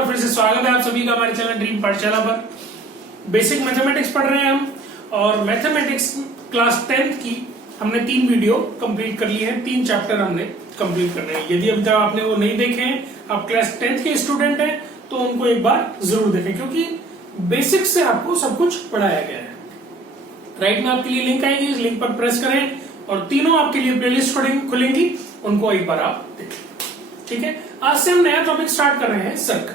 बार फिर से स्वागत है आप सभी का हमारे चैनल ड्रीम पाठशाला पर। बेसिक मैथमेटिक्स पढ़ रहे हैं हम और मैथमेटिक्स क्लास 10th की हमने 3 वीडियो कंप्लीट कर ली है। 3 चैप्टर हमने कंप्लीट करने हैं। यदि अभी तक आपने वो नहीं देखे हैं, आप क्लास 10th के स्टूडेंट हैं तो उनको एक बार जरूर देखें, क्योंकि बेसिक से आपको सब कुछ पढ़ाया गया है। राइट में आपके लिए लिंक आएगी, इस लिंक पर प्रेस करें और तीनों आपके लिए प्लेलिस्ट खुलेंगी, उनको एक बार आप देखें। ठीक है, आज से हम नया टॉपिक स्टार्ट कर रहे हैं सर्कल।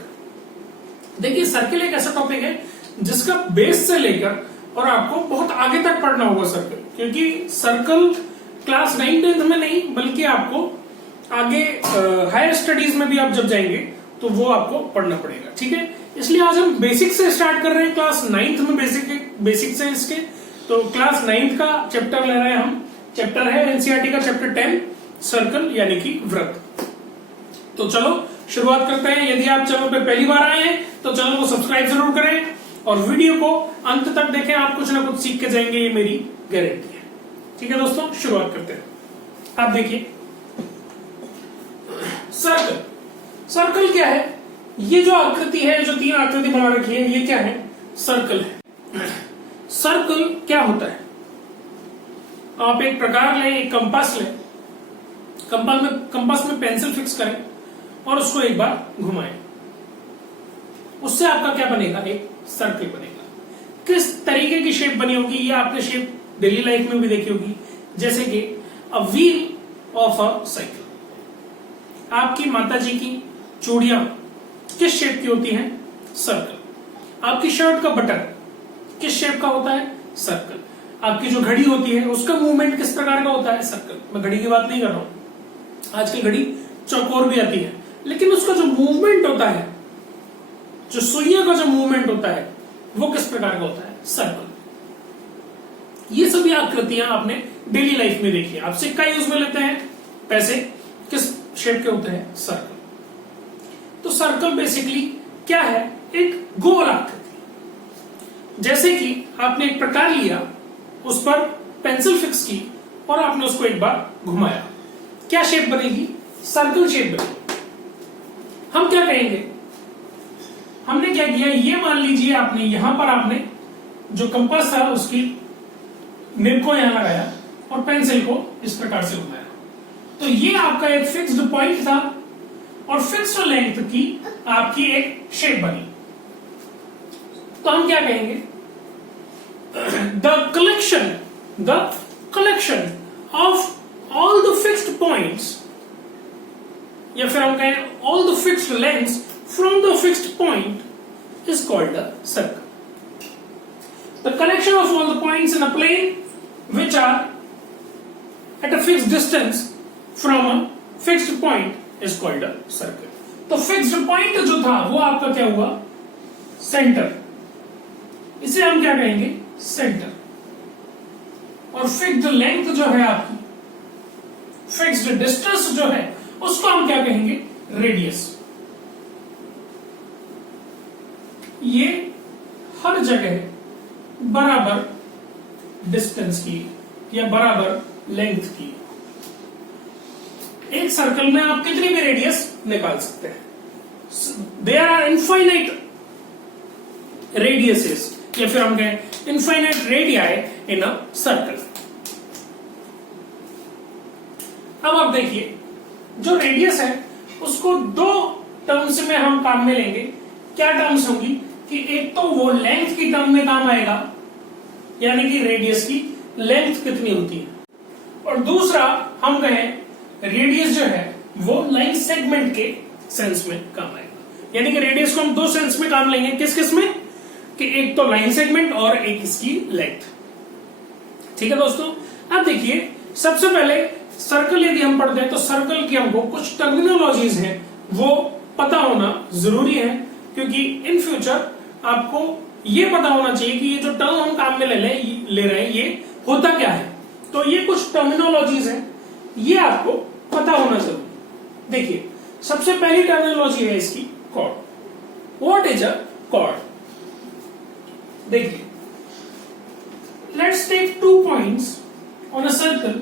देखिए, सर्कल एक ऐसा टॉपिक है जिसका बेस से लेकर और आपको बहुत आगे तक पढ़ना होगा सर्कल, क्योंकि सर्कल क्लास 9th में नहीं बल्कि आपको आगे हायर स्टडीज में भी आप जब जाएंगे तो वो आपको पढ़ना पड़ेगा। ठीक है, इसलिए आज हम बेसिक से स्टार्ट कर रहे हैं। क्लास 9th में बेसिक से इसके तो क्लास 9th का चैप्टर ले रहे हैं हम। चैप्टर है एनसीईआरटी का चैप्टर 10 सर्कल यानी कि वृत्त। तो चलो शुरुआत करते हैं। यदि आप चैनल पे पहली बार आए हैं तो चैनल को सब्सक्राइब जरूर करें और वीडियो को अंत तक देखें, आप कुछ ना कुछ सीख के जाएंगे, ये मेरी गारंटी है। ठीक है दोस्तों, शुरुआत करते हैं। आप देखिए, सर्कल सर्कल क्या है? ये जो आकृति है, जो 3 आकृति बना रखी है, ये क्या है? सर्कल है। सर्कल क्या होता है? आप एक प्रकार लें, एक कंपास लें, कंपास में पेंसिल फिक्स करें और उसको एक बार घुमाएं। उससे आपका क्या बनेगा? एक सर्कल बनेगा। किस तरीके की शेप बनी होगी? ये आपने शेप डेली लाइफ में भी देखी होगी, जैसे कि a wheel of a cycle. आपकी माताजी की चूड़ियां किस शेप की होती हैं? सर्कल। आपकी शर्ट का बटन किस शेप का होता है? सर्कल। आपकी जो घड़ी होती है उसका मूवमेंट किस प्रकार का होता है? सर्कल। मैं घड़ी की बात नहीं कर रहा हूं, आजकल घड़ी चौकोर भी आती है, लेकिन उसका जो मूवमेंट होता है, जो सुइयों का जो मूवमेंट होता है, वो किस प्रकार का होता है? सर्कल। ये सभी आकृतियां आपने डेली लाइफ में देखी है। आप सिक्का यूज में लेते हैं, पैसे किस शेप के होते हैं? सर्कल। तो सर्कल बेसिकली क्या है? एक गोल आकृति। जैसे कि आपने एक प्रकार लिया, उस पर पेंसिल फिक्स की और आपने उसको एक बार घुमाया, क्या शेप बनेगी? सर्कल शेप बनेगी। हम क्या कहेंगे? हमने क्या किया, ये मान लीजिए आपने यहां पर आपने जो कंपास था उसकी निब को यहां लगाया और पेंसिल को इस प्रकार से घुमाया, तो ये आपका एक फिक्स्ड पॉइंट था और फिक्स्ड लेंथ की आपकी एक शेप बनी। तो हम क्या कहेंगे? The collection of all the fixed points, या फिर हम कहें all the fixed lengths from the fixed point is called a circle. The collection of all the points in a plane which are at a fixed distance from a fixed point is called a circle. तो fixed point जो था वो आपका क्या हुआ? Centre. इसे हम क्या कहेंगे? सेंटर। और फिक्स्ड लेंथ जो है आपकी, फिक्स्ड डिस्टेंस जो है, उसको हम क्या कहेंगे? रेडियस। ये हर जगह बराबर डिस्टेंस की या बराबर लेंथ की। एक सर्कल में आप कितनी भी रेडियस निकाल सकते हैं। देयर आर इनफाइनाइट रेडियसेस, या फिर हम कहें infinite radii in a circle. अब आप देखिए, जो रेडियस है उसको 2 टर्म्स में हम काम में लेंगे। क्या टर्म्स होंगी? कि एक तो वो लेंथ की टर्म में काम आएगा, यानी कि रेडियस की लेंथ कितनी होती है, और दूसरा हम कहें रेडियस जो है वो लाइन सेगमेंट के सेंस में काम आएगा। यानी कि रेडियस को हम 2 सेंस में काम लेंगे। किस किस में? कि एक तो लाइन सेगमेंट और एक इसकी लेंथ। ठीक है दोस्तों, अब देखिए, सबसे पहले सर्कल यदि हम पढ़ते हैं तो सर्कल की हमको कुछ टर्मिनोलॉजीज हैं वो पता होना जरूरी है, क्योंकि इन फ्यूचर आपको ये पता होना चाहिए कि ये जो टर्म हम काम में ले रहे हैं ये होता क्या है। तो ये कुछ टर्मिनोलॉजीज हैं, ये आपको पता होना जरूरी। देखिए, सबसे पहली टर्मिनोलॉजी है इसकी chord. What is a chord? देखिए, let's take 2 points on a circle,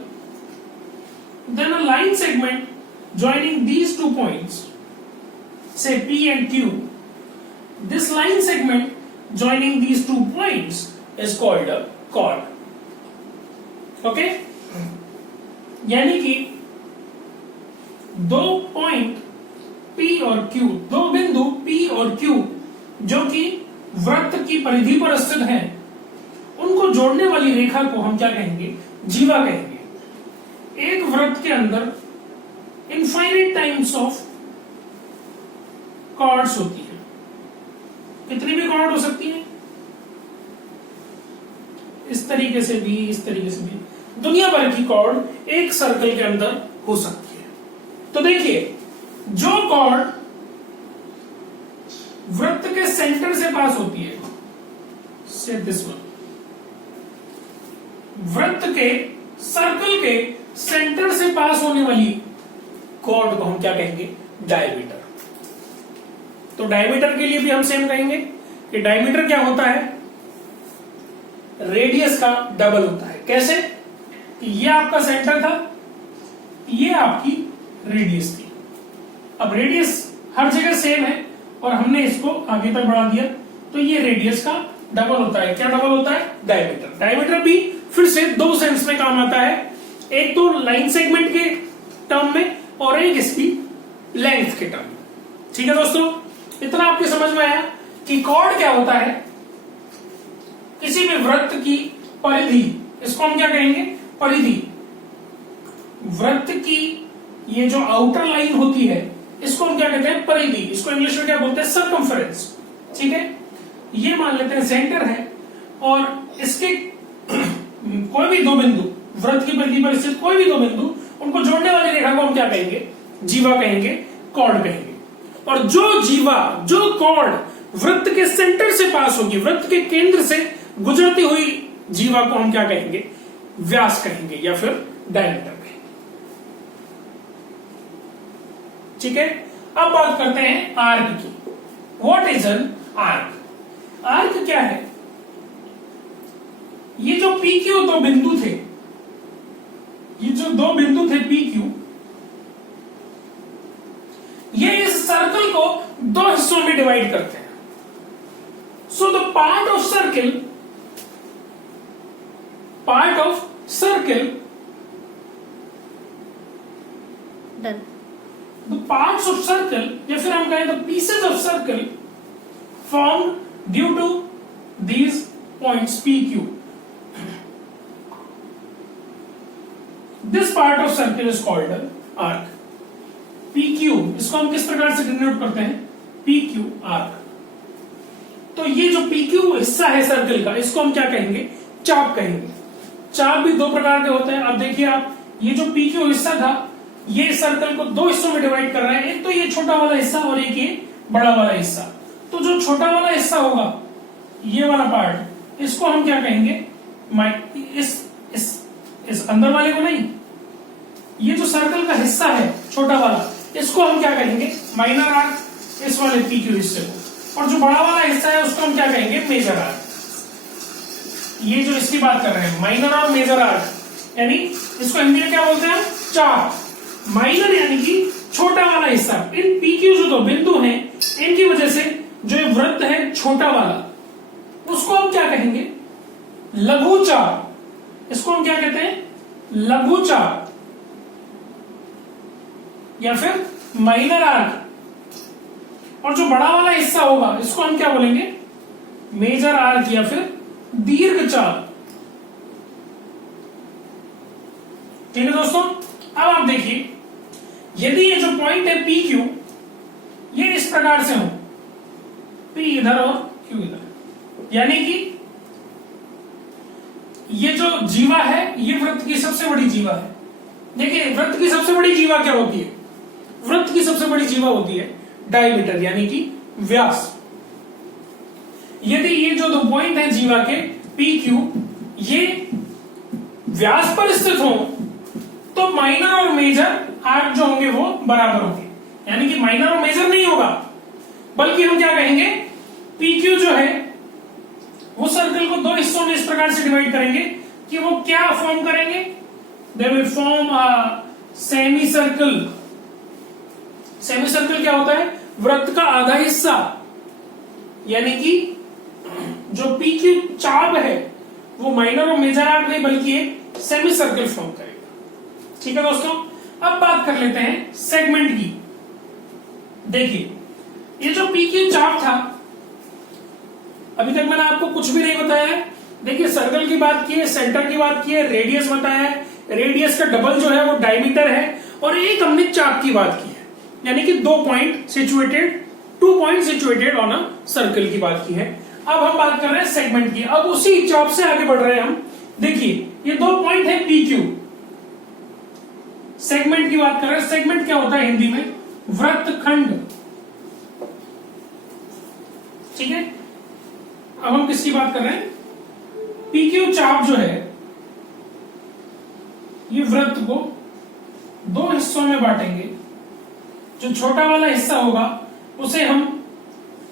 then a line segment joining these 2 points, say P and Q, this line segment joining these 2 points is called a chord. Okay, यानी कि 2 point P और Q, 2 बिंदु P और Q जो कि वृत्त की परिधि पर स्थित हैं, उनको जोड़ने वाली रेखा को हम क्या कहेंगे? जीवा कहेंगे। एक वृत्त के अंदर इनफाइनाइट टाइम्स ऑफ कॉर्ड्स होती है। कितनी भी कॉर्ड हो सकती है, इस तरीके से भी, इस तरीके से भी, दुनिया भर की कॉर्ड एक सर्कल के अंदर हो सकती है। तो देखिए, जो कॉर्ड वृत्त के सेंटर से पास होती है, से दिस वन, वृत्त के सर्कल के सेंटर से पास होने वाली कॉर्ड को हम क्या कहेंगे? डायमीटर। तो डायमीटर के लिए भी हम सेम कहेंगे कि डायमीटर क्या होता है? रेडियस का डबल होता है। कैसे? कि ये आपका सेंटर था, ये आपकी रेडियस थी। अब रेडियस हर जगह सेम है और हमने इसको आगे तक बढ़ा दिया, तो ये रेडियस का डबल होता है। क्या डबल होता है? डायमीटर। डायमीटर भी फिर से 2 सेंस में काम आता है, एक तो लाइन सेगमेंट के टर्म में और एक इसकी लेंथ के टर्म में। ठीक है दोस्तों, इतना आपके समझ में आया कि कॉर्ड क्या होता है? किसी भी वृत्त की परिधि, इसको हम क्या कहेंगे? परिधि। वृत्त की ये जो आउटर लाइन होती है, इसको हम क्या कहते हैं? परिधि। इसको इंग्लिश में क्या बोलते हैं? सर्कमफेरेंस। ठीक है, ये मान लेते हैं सेंटर है और इसके कोई भी 2 बिंदु, वृत्त की परिधि पर स्थित कोई भी 2 बिंदु, उनको जोड़ने वाली रेखा को हम क्या कहेंगे? जीवा कहेंगे, कॉर्ड कहेंगे। और जो जीवा, जो कॉर्ड वृत्त के सेंटर से पास होगी, वृत्त के केंद्र से गुजरती हुई जीवा को हम क्या कहेंगे? व्यास कहेंगे या फिर डायमीटर कहेंगे। ठीक है, अब बात करते हैं आर्क की। What is an arc? Arc क्या है? ये जो PQ 2 बिंदु थे, ये जो 2 बिंदु थे PQ, ये इस सर्कल को 2 हिस्सों में डिवाइड करते हैं। So the part of circle done. The parts of circle, या फिर हम कहें the pieces of circle form due to these points PQ, this part of circle is called arc. PQ, इसको हम किस प्रकार से डिनोट करते हैं? PQ arc. तो ये जो PQ हिस्सा है सर्कल का, इसको हम क्या कहेंगे? चाप कहेंगे। चाप भी 2 प्रकार के होते हैं। अब देखिए आप, ये जो PQ हिस्सा था, ये सर्कल को 2 हिस्सों में डिवाइड कर रहा है। एक तो ये छोटा वाला हिस्सा और एक ये बड़ा वाला हिस्सा। तो जो छोटा वाला हिस्सा होगा, ये वाला पार्ट, इसको हम क्या कहेंगे? इस अंदर वाले को नहीं, ये जो सर्कल का हिस्सा है छोटा वाला, इसको हम क्या कहेंगे? माइनर आर्क, इस वाले PQ हिस्से को। और जो बड़ा वाला हिस्सा है उसको हम क्या कहेंगे? Major arc. ये जो इसकी बात कर रहे हैं, माइनर और मेजर आर्क, यानी इसको हिंदी में क्या बोलते हैं? चाप। माइनर यानी कि छोटा वाला हिस्सा। इन PQ जो 2 बिंदु हैं, इनकी वजह से जो ये वृत्त है छोटा वाला, उसको हम क्या कहेंगे? लघु चाप। इसको हम क्या कहते हैं? लघु चाप या फिर माइनर आर्क। और जो बड़ा वाला हिस्सा होगा, इसको हम क्या बोलेंगे? मेजर आर्क या फिर दीर्घ चाप। ठीक है दोस्तों, अब आप देखिए, यदि ये जो पॉइंट है PQ, ये इस प्रकार से हो, P इधर और Q इधर, यानी कि ये जो जीवा है, ये वृत्त की सबसे बड़ी जीवा है। देखिए, वृत्त की सबसे बड़ी जीवा क्या होती है? वृत्त की सबसे बड़ी जीवा होती है डायमीटर, यानी कि व्यास। यदि ये जो 2 पॉइंट है जीवा के PQ, ये व्यास पर स्थित हो, तो माइनर और मेजर आर्क जो होंगे वो बराबर होंगे। यानी कि माइनर और मेजर नहीं होगा, बल्कि हम क्या कहेंगे? PQ जो है वो सर्कल को 2 हिस्सों में इस प्रकार से डिवाइड करेंगे कि वो क्या फॉर्म करेंगे? They will form a semi circle. Semi circle क्या होता है? वृत्त का आधा हिस्सा यानी कि जो पी क्यू चाप है वो माइनर और मेजर आर्क नहीं बल्कि एक सेमी सर्कल फॉर्म करेगा। ठीक है दोस्तों, अब बात कर लेते हैं सेगमेंट की। देखिए ये जो पी क्यू चाप था, अभी तक मैंने आपको कुछ भी नहीं बताया है। देखिए सर्कल की बात की है, सेंटर की बात की है, रेडियस बताया है, रेडियस का डबल जो है वो डायमीटर है, और एक हमने चाप की बात की है, यानी कि 2 point situated on a circle की बात की है। अब हम बात कर रहे हैं सेगमेंट की। अब उसी चाप से आगे बढ़ रहे हैं हम। देखिए ये 2 पॉइंट है पी क्यू, सेगमेंट की बात कर रहे हैं। सेगमेंट क्या होता है हिंदी में? वृत्तखंड। ठीक है, अब हम किसकी बात कर रहे हैं? पी क्यू चाप जो है ये वृत्त को 2 हिस्सों में बांटेंगे। जो छोटा वाला हिस्सा होगा उसे हम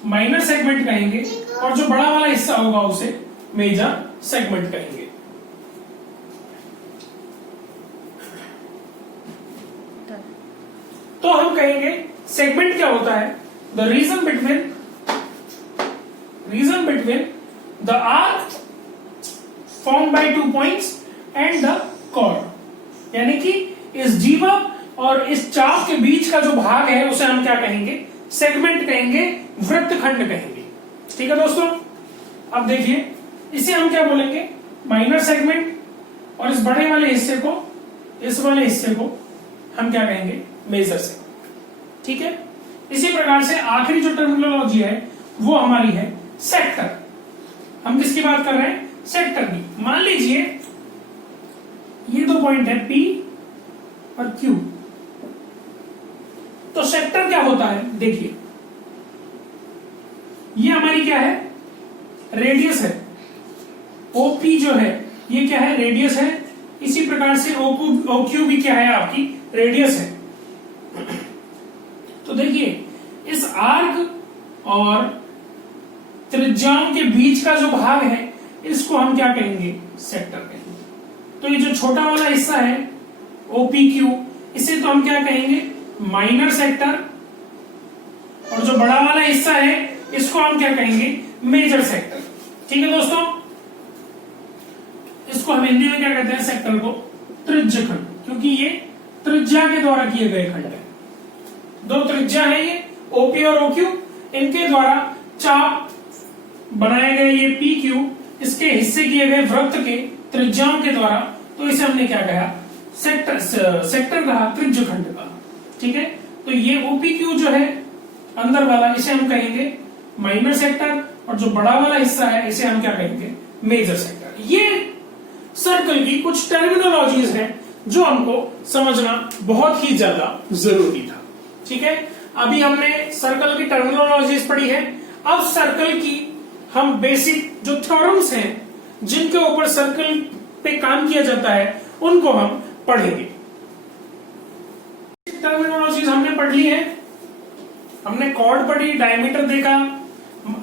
माइनर सेगमेंट कहेंगे, और जो बड़ा वाला हिस्सा होगा उसे मेजर सेगमेंट कहेंगे। तो हम कहेंगे सेगमेंट क्या होता है? The region between the arc form by 2 points and the chord, यानी कि इस जीवा और इस चाप के बीच का जो भाग है उसे हम क्या कहेंगे? सेगमेंट कहेंगे, वृत्तखंड कहेंगे। ठीक है दोस्तों, अब देखिए इसे हम क्या बोलेंगे? माइनर सेगमेंट, और इस बड़े वाले हिस्से को, इस वाले हिस्से को हम क्या कहेंगे? Major segment. ठीक है, इसी प्रकार से आखिरी जो टर्मिनोलॉजी है वो हमारी है सेक्टर। हम किसकी बात कर रहे हैं? सेक्टर की। मान लीजिए ये 2 पॉइंट है P और Q, तो सेक्टर क्या होता है? देखिए ये हमारी क्या है? रेडियस है। OP जो है ये क्या है? रेडियस है। इसी प्रकार से OQ भी क्या है? आपकी रेडियस है। तो देखिए इस आर्क और त्रिज्याओं के बीच का जो भाग है इसको हम क्या कहेंगे? सेक्टर कहेंगे। तो ये जो छोटा वाला हिस्सा है OPQ, इसे तो हम क्या कहेंगे? माइनर सेक्टर, और जो बड़ा वाला हिस्सा है इसको हम क्या कहेंगे? Major sector. ठीक है दोस्तों, इसको हम हिंदी में क्या कहते हैं? सेक्टर को त्रिज्य खंड, क्योंकि ये त्रिज्या के द्वारा किए गए खंड है। 2 त्रिज्या है ये OP और OQ, इनके द्वारा चाप बनाए गए ये PQ, इसके हिस्से किए गए वृत्त के त्रिज्याओं के द्वारा, तो इसे हमने क्या कहा? सेक्टर कहा, त्रिज्य खंड कहा। ठीक है, तो ये OPQ जो है अंदर वाला, इसे हम कहेंगे माइनर सेक्टर, और जो बड़ा वाला हिस्सा है इसे हम क्या कहेंगे? Major sector. ये सर्कल की कुछ टर्मिनोलॉजीज हैं जो हमको समझना बहुत ही ज्यादा जरूरी था। ठीक है, अभी हमने सर्कल की टर्मिनोलॉजीज पढ़ी है। अब सर्कल की हम बेसिक जो थ्योरम्स हैं जिनके ऊपर सर्कल पे काम किया जाता है उनको हम पढ़ेंगे। टर्मिनोलॉजीज हमने पढ़ ली है। हमने कॉर्ड पढ़ी, डायमीटर देखा,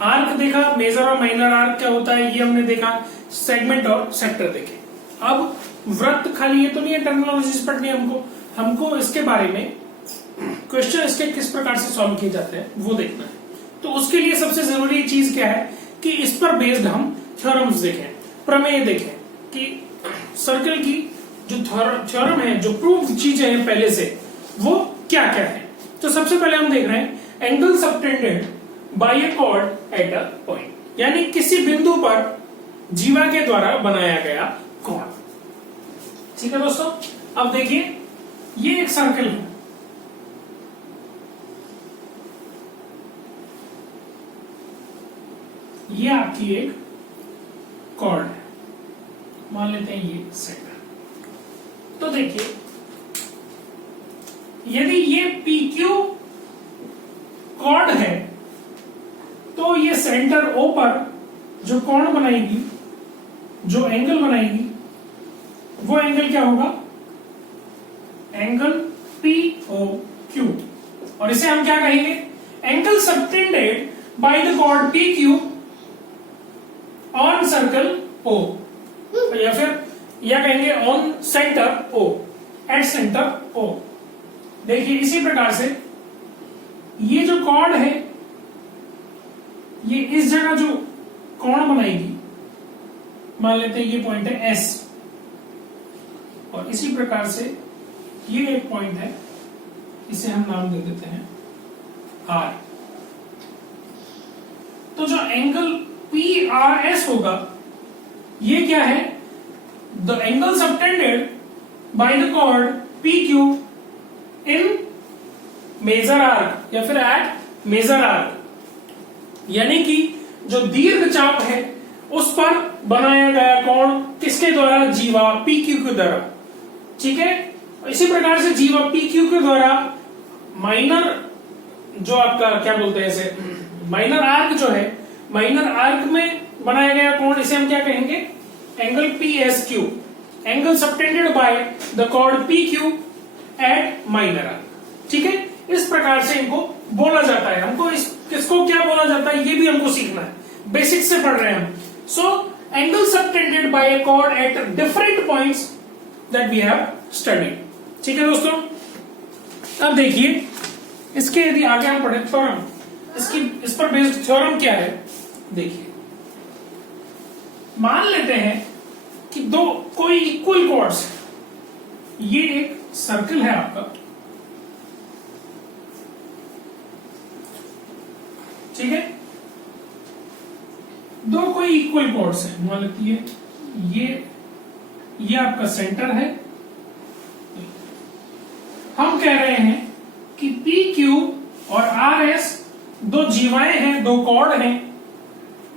आर्क देखा, मेजर और माइनर आर्क क्या होता है ये हमने देखा, सेगमेंट और सेक्टर देखे। अब वृत्त खाली ये तो नहीं है टर्मिनोलॉजीज पढ़नी हमको इसके बारे में क्वेश्चन इसके किस प्रकार से सॉल्व किए जाते हैं वो देखना है। तो उसके लिए सबसे जरूरी चीज क्या है कि इस पर बेस्ड हम थ्योरम्स देखें, प्रमेय देखें कि सर्कल की जो थ्योरम है, जो प्रूफ चीजें हैं पहले से, वो क्या क्या है। तो सबसे पहले हम देख रहे हैं angle subtended by a chord at a point, यानी किसी बिंदु पर जीवा के द्वारा बनाया गया कॉर्ड। ठीक है दोस्तों, अब देखिए ये एक सर्कल है, ये आपकी एक कॉर्ड है, मान लेते हैं ये सेंटर। तो देखिए यदि ये PQ कॉर्ड है तो ये सेंटर O पर जो कोण बनाएगी, जो एंगल बनाएगी, वो एंगल क्या होगा? एंगल POQ, और इसे हम क्या कहेंगे? Angle subtended by the chord PQ on circle O, या फिर या कहेंगे on centre O, at centre O। देखिए इसी प्रकार से ये जो कॉर्ड है ये इस जगह जो कोण बनाएगी, मान लेते हैं ये पॉइंट है S, और इसी प्रकार से ये एक पॉइंट है, इसे हम नाम दे देते हैं R। तो जो एंगल PRS होगा ये क्या है? The angle subtended by the chord PQ in major arc या फिर एट मेजर आर्क, यानी कि जो दीर्घ चाप है उस पर बनाया गया कोण किसके द्वारा? जीवा PQ के द्वारा। ठीक है, इसी प्रकार से जीवा PQ के द्वारा माइनर जो आपका क्या बोलते हैं इसे, माइनर आर्क जो है, माइनर आर्क में बनाया गया कोण, इसे हम क्या कहेंगे? Angle PSQ, angle subtended by the chord PQ at minor arc. ठीक है, इस प्रकार से इनको बोला जाता है। हमको किसको क्या बोला जाता है ये भी हमको सीखना है, बेसिक से पढ़ रहे हैं हम। So angle subtended by a chord at different points that we have studied. ठीक है दोस्तों, अब देखिए इसके यदि आगे हम पढ़े थ्योरम, इस पर बेस्ड थ्योरम क्या है? देखिए, मान लेते हैं कि दो कोई इक्वल कॉर्ड्स, ये एक सर्कल है आपका, ठीक है, दो कोई इक्वल कॉर्ड्स है, मान लीजिए ये आपका सेंटर है। हम कह रहे हैं कि PQ और RS दो जीवाएं हैं, दो कॉर्ड हैं,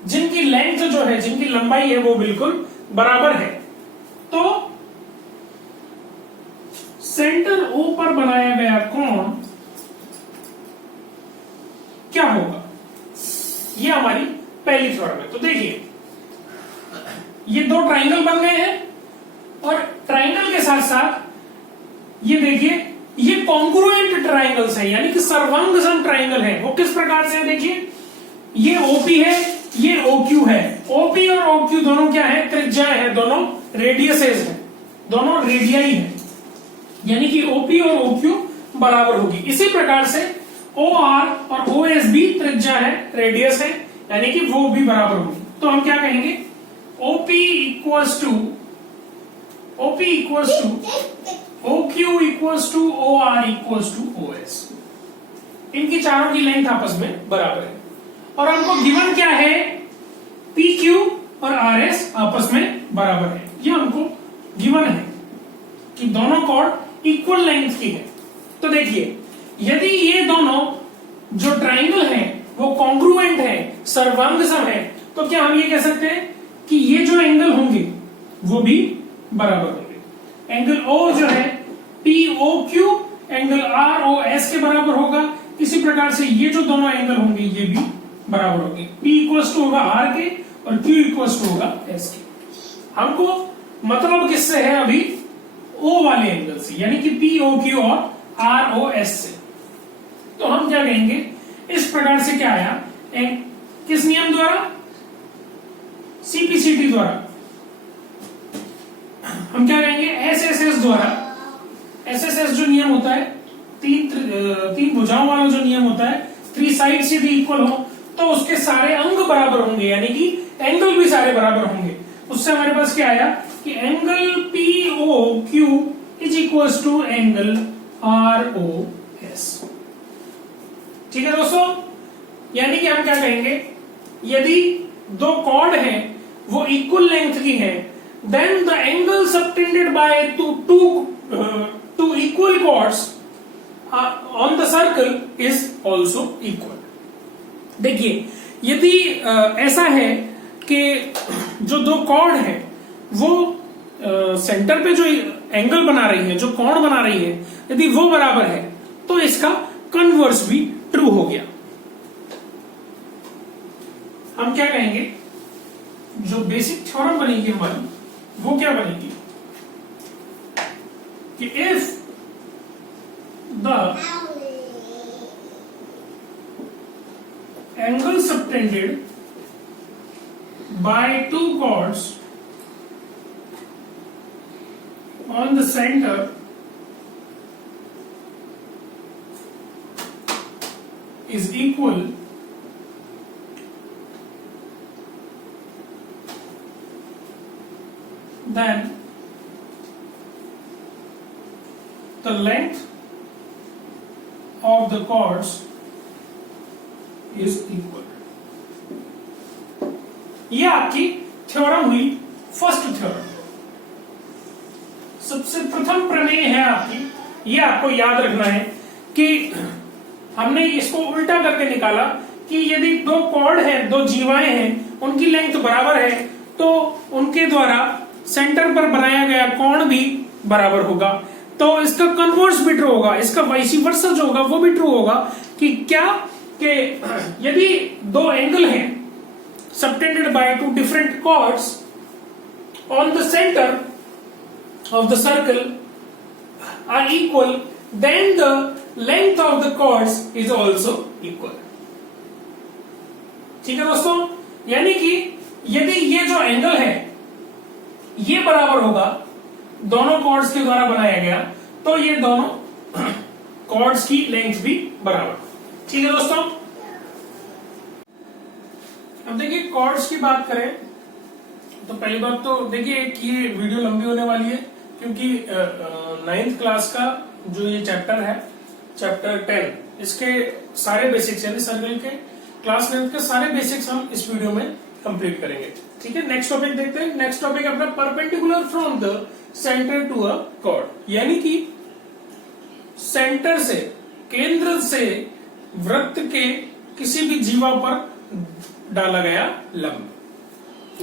जिनकी लेंथ जो है, जिनकी लंबाई है वो बिल्कुल बराबर है। तो सेंटर O पर बनाया गया कोण क्या होगा? ये हमारी पहली थ्योरम है। तो देखिए, ये दो ट्राइंगल बन गए हैं, और ट्राइंगल के साथ साथ ये देखिए ये कॉन्ग्रुएंट ट्राइंगल्स हैं, यानी कि सर्वांगसम ट्राइंगल है। वो किस प्रकार से है? देखिए, ये OP है, ये OQ है। OP और OQ दोनों क्या है? त्रिज्याएं हैं, दोनों रेडियसेस हैं, दोनों रेडियाई हैं, यानी कि OP और OQ बराबर होगी। इसी प्रकार से OR और OS भी त्रिज्या है, रेडियस है, यानी कि वो भी बराबर होगी। तो हम क्या कहेंगे? OP equals to OQ equals to OR equals to OS। इनकी चारों की लेंथ आपस में बराबर है, और हमको गिवन क्या है? PQ और RS आपस में बराबर है। ये हमको गिवन है कि दोनों कॉर्ड इक्वल लेंथ की है। तो देखिए, यदि ये दोनों जो ट्राइंगल है वो कॉन्ग्रुएंट है, सर्वांगसम है, तो क्या हम ये कह सकते हैं कि ये जो एंगल होंगे वो भी बराबर होंगे। एंगल O जो है POQ एंगल ROS के बराबर होगा। इसी प्रकार से ये जो दोनों एंगल होंगे ये भी बराबर होंगे। P इक्वल्स टू होगा R के और Q इक्वल्स टू होगा S के। हमको मतलब किससे है? अभी O वाले एंगल से, यानी कि POQ और ROS से। तो हम क्या कहेंगे? इस प्रकार से क्या आया? किस नियम द्वारा? CPCT द्वारा। हम क्या कहेंगे? SSS द्वारा। SSS जो नियम होता है, तीन भुजाओं वाला जो नियम होता है, थ्री साइड से भी इक्वल हो तो उसके सारे अंग बराबर होंगे, यानी कि एंगल भी सारे बराबर होंगे। उससे हमारे पास क्या आया कि angle POQ is equals to angle ROS। ठीक है दोस्तों, यानी कि हम क्या कहेंगे? यदि दो कॉर्ड हैं वो इक्वल लेंथ की है, then the angle subtended by two equal chords on the circle is also equal। देखिए, यदि ऐसा है कि जो दो कॉर्ड है वो सेंटर पे जो एंगल बना रही है, जो कोण बना रही है, यदि वो बराबर है तो इसका कन्वर्स भी ट्रू हो गया। हम क्या कहेंगे? जो बेसिक थ्योरम बनेगी हमारी वो क्या बनेगी कि if the angle subtended by to chords on the center is equal then the length of the chords is equal। ये आपकी थ्योरम हुई, फर्स्ट थ्योरम। सबसे प्रथम प्रमेय है आपकी, ये आपको याद रखना है कि हमने इसको उल्टा करके निकाला कि यदि दो कॉर्ड हैं, दो जीवाएं हैं, उनकी लेंथ बराबर है तो उनके द्वारा सेंटर पर बनाया गया कोण भी बराबर होगा। तो इसका कन्वर्स भी ट्रू होगा, इसका वाइस वर्सा जो होगा वो भी ट्रू होगा कि क्या कि यदि दो एंगल हैं subtended by two different chords on the centre of the circle are equal, then the length of the chords is also equal. ठीक है दोस्तों, यानी कि यदि ये जो एंगल है ये बराबर होगा दोनों कॉर्ड्स के द्वारा बनाया गया, तो ये दोनों कॉर्ड्स की लेंथ भी बराबर। ठीक है दोस्तों, अब देखिए कॉर्ड्स की बात करें तो पहली बात तो देखिए कि ये वीडियो लंबी होने वाली है क्योंकि 9th क्लास का जो ये चैप्टर है, चैप्टर 10, इसके सारे बेसिक्स यानी सर्कल के क्लास 9th के सारे बेसिक्स हम इस वीडियो में कंप्लीट करेंगे। ठीक है, नेक्स्ट टॉपिक देखते हैं। नेक्स्ट टॉपिक अपना perpendicular from the centre to a chord, यानी कि सेंटर से, केंद्र से वृत्त के किसी भी जीवा पर डाला गया लंब।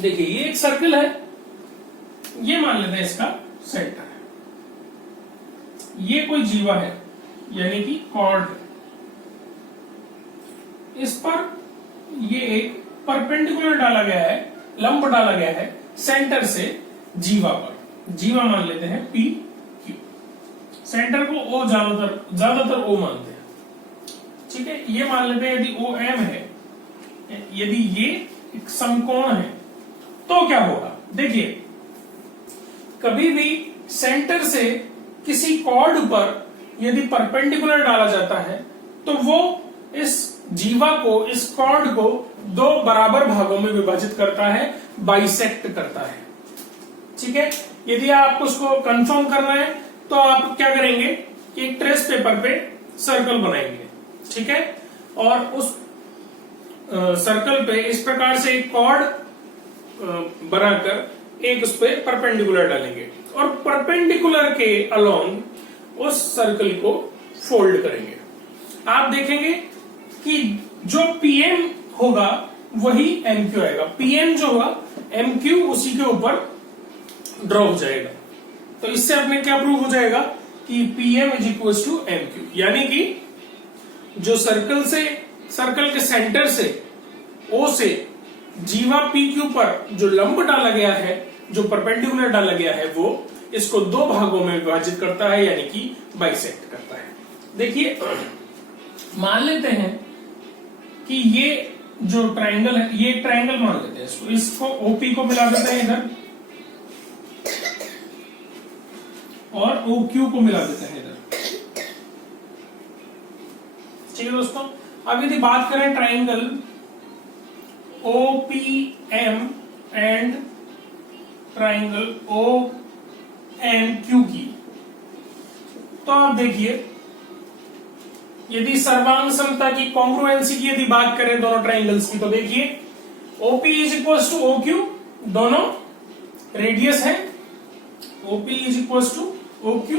देखिए ये एक सर्कल है, ये मान लेते हैं इसका सेंटर है, ये कोई जीवा है यानी कि कॉर्ड है, इस पर ये एक परपेंडिकुलर डाला गया है, लंब डाला गया है सेंटर से जीवा पर। जीवा मान लेते हैं पी क्यू, सेंटर को ओ ज्यादातर ओ मानते हैं। ठीक है, ये मान लेते हैं यदि ओ एम है, यदि ये एक समकोण है तो क्या होगा। देखिए कभी भी सेंटर से किसी कॉर्ड पर यदि परपेंडिकुलर डाला जाता है तो वो इस जीवा को, इस कॉर्ड को दो बराबर भागों में विभाजित करता है, बाइसेक्ट करता है। ठीक है, यदि आपको उसको कंफर्म करना है तो आप क्या करेंगे कि एक ट्रेस पेपर पे सर्कल बनाएंगे। ठीक है, और उस सर्कल पे इस प्रकार से एक कॉर्ड बनाकर एक उस पे परपेंडिकुलर डालेंगे और परपेंडिकुलर के अलोंग उस सर्कल को फोल्ड करेंगे। आप देखेंगे कि जो पीएम होगा वही एमक्यू आएगा, पीएम जो होगा एमक्यू उसी के ऊपर ड्रॉ हो जाएगा। तो इससे अपने क्या प्रूव हो जाएगा कि PM is equal to MQ, यानी कि जो सर्कल के सेंटर से ओ से जीवा पी क्यू पर जो लंब डाला गया है, जो परपेंडिकुलर डाला गया है, वो इसको दो भागों में विभाजित करता है यानी कि बाइसेक्ट करता है। देखिए मान लेते हैं कि ये जो ट्राइंगल है, ये ट्राइंगल मान लेते हैं इसको ओपी को मिला देते हैं इधर और ओ क्यू को मिला देते हैं इधर। ठीक है दोस्तों, अब यदि बात करें triangle OPM and triangle OMQ की, तो आप देखिए यदि सर्वांग समता की, कॉन्ग्रुएंसी की यदि बात करें दोनों ट्राइंगल्स की, तो देखिए OP is equal to OQ, दोनों रेडियस है, OP is equal to OQ,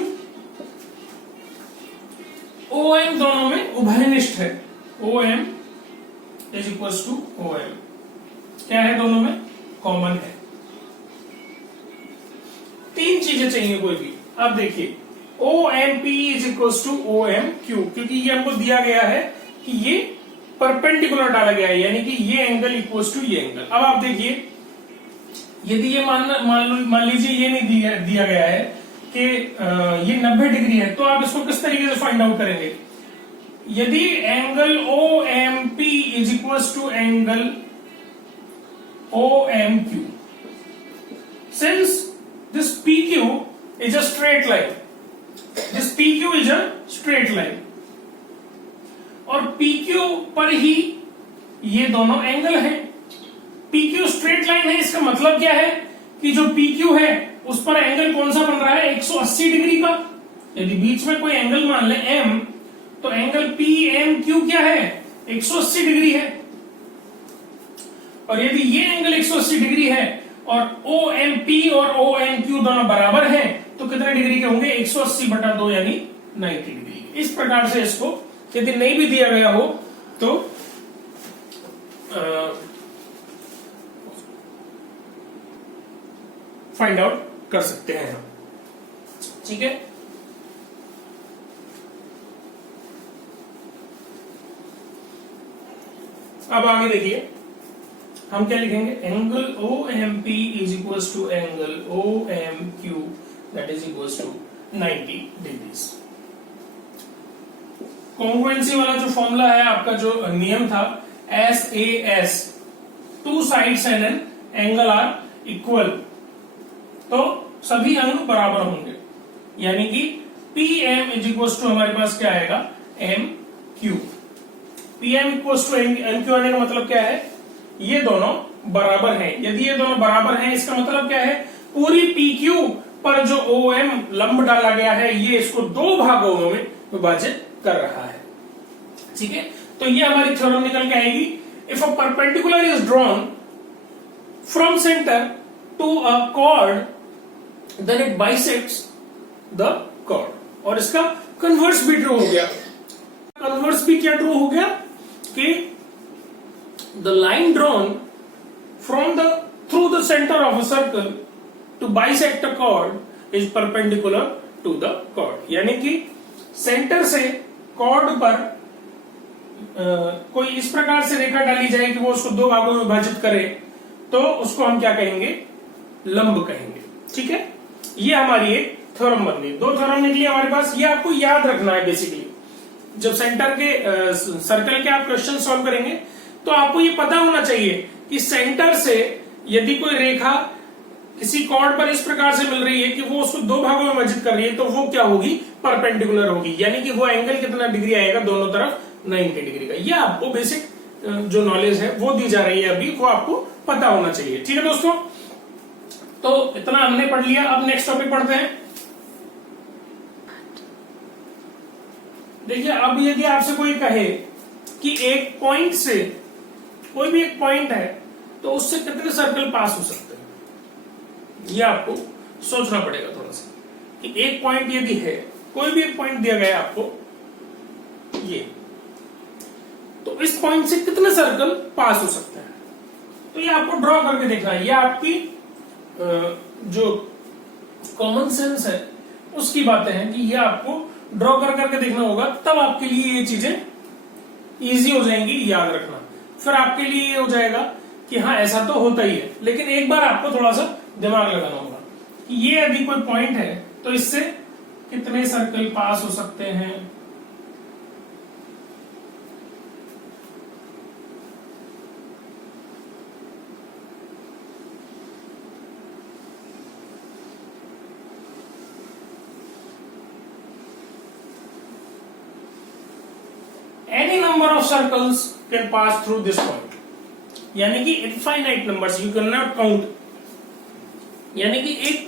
OM दोनों में उभयनिष्ठ है, OM is equal to OM, क्या है दोनों में कॉमन है। तीन चीजें चाहिए कोई भी। अब देखिए OMP is equal to OMQ, क्योंकि ये हमको दिया गया है कि ये परपेंडिकुलर डाला गया है, यानी कि ये एंगल इक्वल टू ये एंगल। अब आप देखिए यदि ये मान लीजिए ये नहीं दिया गया है कि ये 90 डिग्री है, तो आप इसको किस तरीके से फाइंड आउट करेंगे। यदि angle OMP is equal to angle OMQ, since this PQ is a straight line, this PQ is a straight line, और PQ पर ही ये दोनों एंगल हैं। PQ स्ट्रेट लाइन है, इसका मतलब क्या है कि जो PQ है उस पर एंगल कौन सा बन रहा है, 180 डिग्री का। यदि बीच में कोई एंगल मान ले m, तो एंगल PMQ क्या है, 180 डिग्री है। और यदि ये एंगल 180 डिग्री है और OMP और OMQ दोनों बराबर हैं, तो कितने डिग्री के होंगे, 180/2 यानी 90 डिग्री। इस प्रकार से इसको यदि नहीं भी दिया गया हो तो फाइंड आउट कर सकते हैं हम, ठीक है। अब आगे देखिए हम क्या लिखेंगे, angle OMP is equals to angle OMQ that is equals to 90 degrees. Congruency वाला जो फॉर्मूला है, आपका जो नियम था, SAS, two sides and an angle are equal, तो सभी अंग बराबर होंगे, यानी कि PM इज इक्वल्स टू हमारे पास क्या आएगा, MQ। PM equals to MQ आने का मतलब क्या है, ये दोनों बराबर हैं। यदि ये दोनों बराबर हैं, इसका मतलब क्या है, पूरी PQ पर जो OM लंब डाला गया है, ये इसको दो भागों में विभाजित कर रहा है, ठीक है। तो ये हमारी थ्योरम निकल के आएगी, if a perpendicular is drawn from centre to a chord then it bisects the chord. और इसका कन्वर्स भी ट्रू हो गया। कन्वर्स भी क्या ट्रू हो गया कि the line drawn from the through the center of a circle to bisect a chord is perpendicular to the chord। यानी कि सेंटर से कॉर्ड पर कोई इस प्रकार से रेखा डाली जाए कि वो उसको दो भागों में विभाजित करे, तो उसको हम क्या कहेंगे, लंब कहेंगे, ठीक है। ये हमारी एक थ्योरम बन गई। दो थ्योरम निकली हमारे पास, ये आपको याद रखना है। बेसिकली जब सेंटर के सर्कल के आप क्वेश्चन सॉल्व करेंगे तो आपको ये पता होना चाहिए कि सेंटर से यदि कोई रेखा किसी कॉर्ड पर इस प्रकार से मिल रही है कि वो उसको दो भागों में विभाजित कर रही है, तो वो क्या होगी, परपेंडिकुलर होगी, यानी कि वो एंगल कितना डिग्री आएगा, दोनों तरफ 90 डिग्री का। ये आपको बेसिक जो नॉलेज है वो दी जा रही है अभी, वो आपको पता होना चाहिए, ठीक है दोस्तों। तो इतना हमने पढ़ लिया। अब नेक्स्ट टॉपिक पढ़ते हैं। देखिए, अब यदि आपसे कोई कहे कि एक पॉइंट से, कोई भी एक पॉइंट है, तो उससे कितने सर्कल पास हो सकते हैं, ये आपको सोचना पड़ेगा थोड़ा सा, कि एक पॉइंट यदि है, कोई भी एक पॉइंट दिया गया है आपको, ये, तो इस पॉइंट से कितने सर्कल पास हो सकते हैं, तो ये आपको ड्रॉ करके देखना है। ये आपकी जो कॉमन सेंस है उसकी बातें हैं कि ये आपको ड्रॉ कर करके देखना होगा, तब आपके लिए ये चीजें इजी हो जाएंगी याद रखना। फिर आपके लिए ये हो जाएगा कि हाँ ऐसा तो होता ही है, लेकिन एक बार आपको थोड़ा सा दिमाग लगाना होगा कि ये यदि कोई पॉइंट है तो इससे कितने सर्कल पास हो सकते हैं। Any number of circles can pass through this point, यानी कि infinite numbers you cannot count, यानी कि एक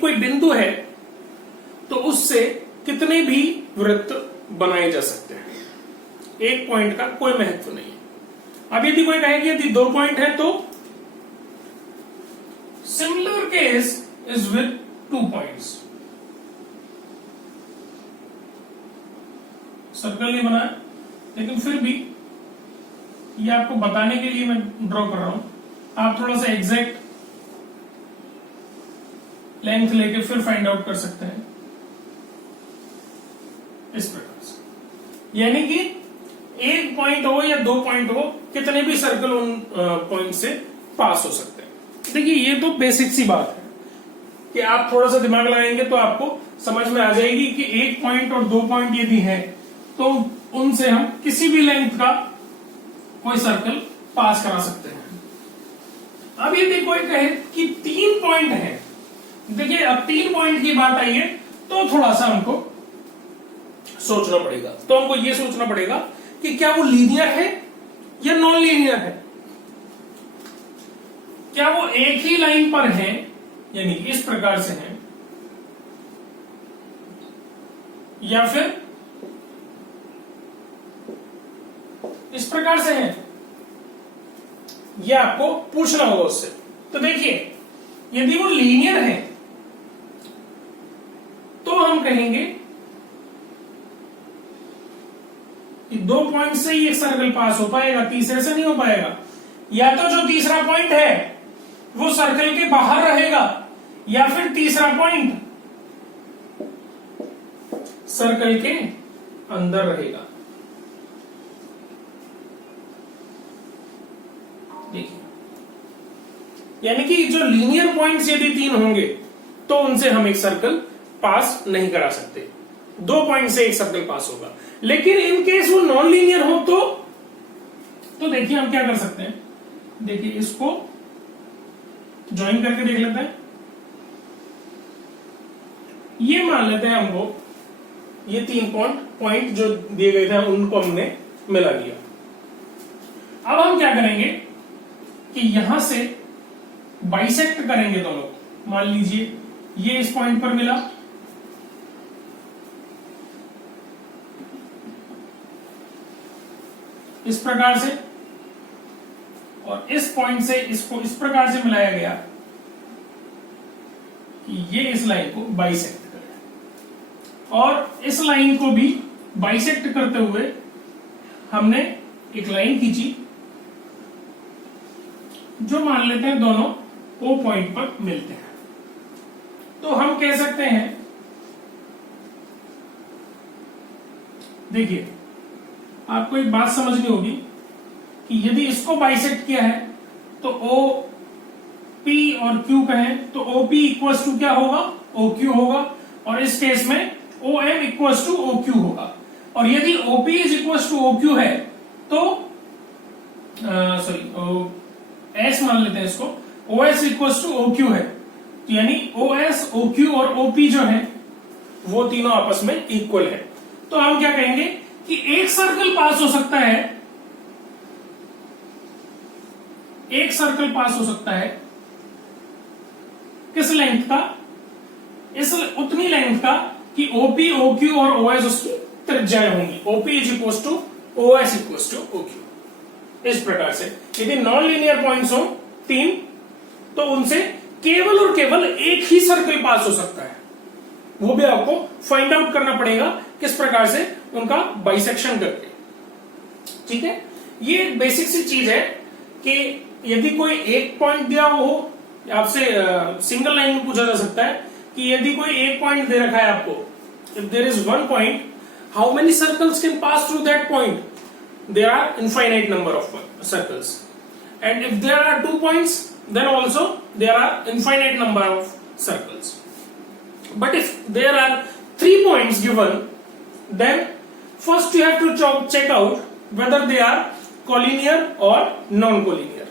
कोई बिंदु है तो उससे कितने भी वृत्त बनाए जा सकते हैं। एक पॉइंट का कोई महत्व नहीं है। अब यदि कोई कहे कि यदि दो पॉइंट है तो similar case is with 2 points. Circle नहीं बनाया, लेकिन फिर भी ये आपको बताने के लिए मैं ड्रॉ कर रहा हूं। आप थोड़ा सा एग्जैक्ट लेंथ लेके फिर फाइंड आउट कर सकते हैं इस प्रकार से, यानी कि एक पॉइंट हो या 2 पॉइंट हो, कितने भी सर्कल उन पॉइंट से पास हो सकते हैं। देखिए, ये तो बेसिक सी बात है कि आप थोड़ा सा दिमाग लगाएंगे तो आपको समझ में आ जाएगी कि एक पॉइंट और 2 पॉइंट यदि है तो उनसे हम किसी भी लेंथ का कोई सर्कल पास करा सकते हैं। अब यदि कोई कहे कि 3 पॉइंट है, देखिए अब 3 पॉइंट की बात आई है तो थोड़ा सा हमको सोचना पड़ेगा। तो हमको ये सोचना पड़ेगा कि क्या वो लीनियर है या नॉन लीनियर है, क्या वो एक ही लाइन पर है यानी इस प्रकार से है, या फिर इस प्रकार से है, यह आपको पूछना होगा उससे। तो देखिए, यदि वो लीनियर है तो हम कहेंगे कि 2 पॉइंट से ही एक सर्कल पास हो पाएगा, तीसरे से नहीं हो पाएगा। या तो जो तीसरा पॉइंट है वो सर्कल के बाहर रहेगा, या फिर तीसरा पॉइंट सर्कल के अंदर रहेगा। देखिए, यानी कि जो लीनियर पॉइंट्स यदि 3 होंगे तो उनसे हम एक सर्कल पास नहीं करा सकते। 2 पॉइंट से एक सर्कल पास होगा। लेकिन इन केस वो नॉन लीनियर हो तो देखिए हम क्या कर सकते हैं। देखिए, इसको ज्वाइन करके देख लेते हैं। ये मान लेते हैं हमको, ये 3 पॉइंट जो दिए गए थे उनको हमने मिला दिया। अब हम क्या करेंगे कि यहां से बाइसेक्ट करेंगे दोनों। मान लीजिए ये इस पॉइंट पर मिला, इस प्रकार से, और इस पॉइंट से इसको इस प्रकार से मिलाया गया कि ये इस लाइन को बाइसेक्ट करे, और इस लाइन को भी बाइसेक्ट करते हुए हमने एक लाइन खींची जो मान लेते हैं दोनों O पॉइंट पर मिलते हैं। तो हम कह सकते हैं, देखिए आपको एक बात समझनी होगी कि यदि इसको बाइसेक्ट किया है तो O P और Q कहें तो OP इक्वल्स टू क्या होगा, OQ होगा, और इस केस में OM इक्वल्स टू OQ होगा। और यदि OP is equals to OQ है तो S मान लेते हैं इसको, OS इक्वल्स टू OQ है, तो यानी OS, OQ और OP जो है वो तीनों आपस में इक्वल है। तो हम क्या कहेंगे कि एक सर्कल पास हो सकता है, एक सर्कल पास हो सकता है किस लेंथ का, इस उतनी लेंथ का कि OP, OQ और OS उसकी त्रिज्याएं होंगी। OP is equals to OS equals to OQ। इस प्रकार से यदि नॉन लीनियर पॉइंट्स हो 3 तो उनसे केवल और केवल एक ही सर्कल पास हो सकता है। वो भी आपको फाइंड आउट करना पड़ेगा किस प्रकार से, उनका बाइसेक्शन करके। ठीक है, ये एक बेसिक सी चीज है कि यदि कोई एक पॉइंट दिया हो, आपसे सिंगल लाइन में पूछा जा सकता है कि यदि कोई एक पॉइंट दे रखा है आपको, if there is 1 point, how many circles can pass through that point? There are infinite number of circles, and if there are 2 points, then also there are infinite number of circles. But if there are 3 points given, then first you have to check out whether they are collinear or non-collinear.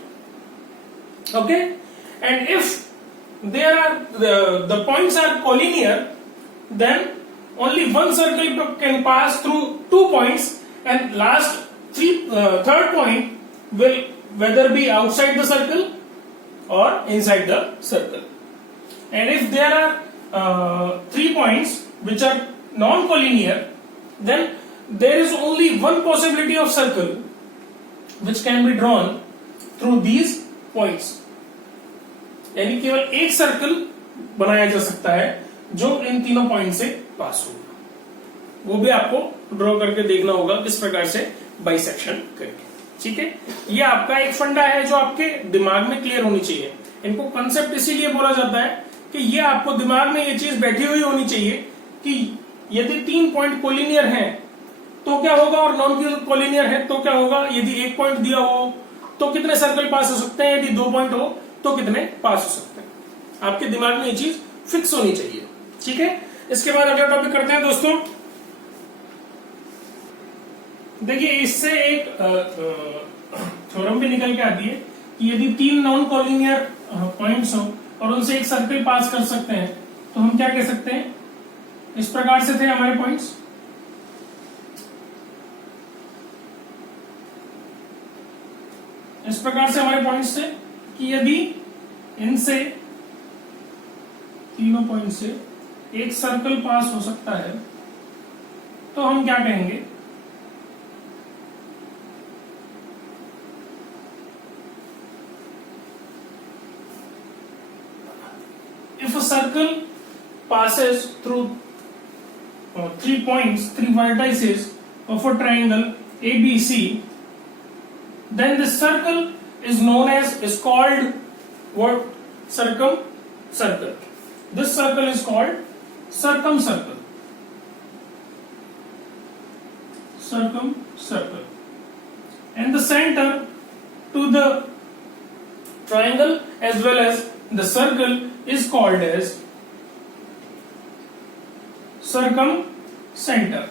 Okay, and if there are the points are collinear, then only one circle can pass through 2 points, and third point will whether be outside the circle or inside the circle. And if there are 3 points which are non-collinear, then there is only one possibility of circle which can be drawn through these points. यानी केवल एक circle बनाया जा सकता है जो इन तीनों point से पास होगा। वो भी आपको ड्रॉ करके देखना होगा किस प्रकार से बाइसेक्शन करके। ठीक है, ये आपका एक फंडा है जो आपके दिमाग में क्लियर होनी चाहिए। इनको कंसेप्ट इसीलिए बोला जाता है कि ये आपको दिमाग में ये चीज बैठी हुई होनी चाहिए कि यदि 3 पॉइंट कोलिनियर हैं तो क्या होगा, और नॉन कोलिनियर है तो क्या होगा। यदि एक पॉइंट दिया हो तो कितने सर्कल पास हो सकते हैं, यदि 2 पॉइंट हो तो कितने पास हो सकते हैं। आपके दिमाग में ये चीज फिक्स होनी चाहिए। ठीक है, इसके बाद अगला टॉपिक करते हैं दोस्तों। देखिए, इससे एक थ्योरम भी निकल के आती है कि यदि 3 नॉन कोलिनियर पॉइंट्स हो और उनसे एक सर्कल पास कर सकते हैं तो हम क्या कह सकते हैं, इस प्रकार से थे हमारे पॉइंट्स। इस प्रकार से हमारे पॉइंट्स थे कि यदि इनसे तीनों पॉइंट से एक सर्कल पास हो सकता है, तो हम क्या कहेंगे? If a circle passes through 3 points, 3 vertices of a triangle ABC, then this circle is called what? Circle. This circle is called circumcircle. And the center to the triangle as well as the circle is called as circumcenter.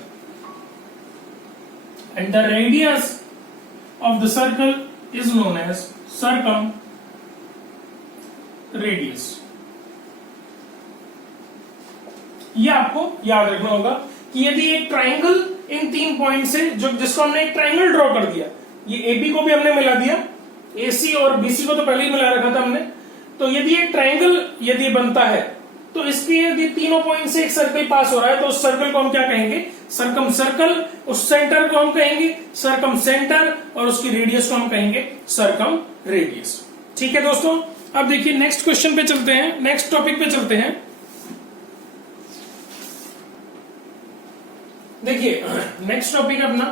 And the radius of the circle is known as circumradius. ये आपको याद रखना होगा कि यदि एक triangle in 3 point से जिसको हमने एक ट्राइंगल ड्रॉ कर दिया, ये AB को भी हमने मिला दिया, AC और BC को तो पहले ही मिला रखा था हमने, तो यदि एक ट्राइंगल यदि बनता है तो इसके यदि तीनों पॉइंट से एक सर्कल पास हो रहा है तो उस सर्कल को हम क्या कहेंगे? Circum circle. उस सेंटर को हम कहेंगे सर्कम सेंटर और उसकी रेडियस को हम कहेंगे सर्कम रेडियस। ठीक है दोस्तों, अब देखिए नेक्स्ट क्वेश्चन पे चलते हैं, नेक्स्ट टॉपिक पे चलते हैं। देखिए नेक्स्ट टॉपिक अपना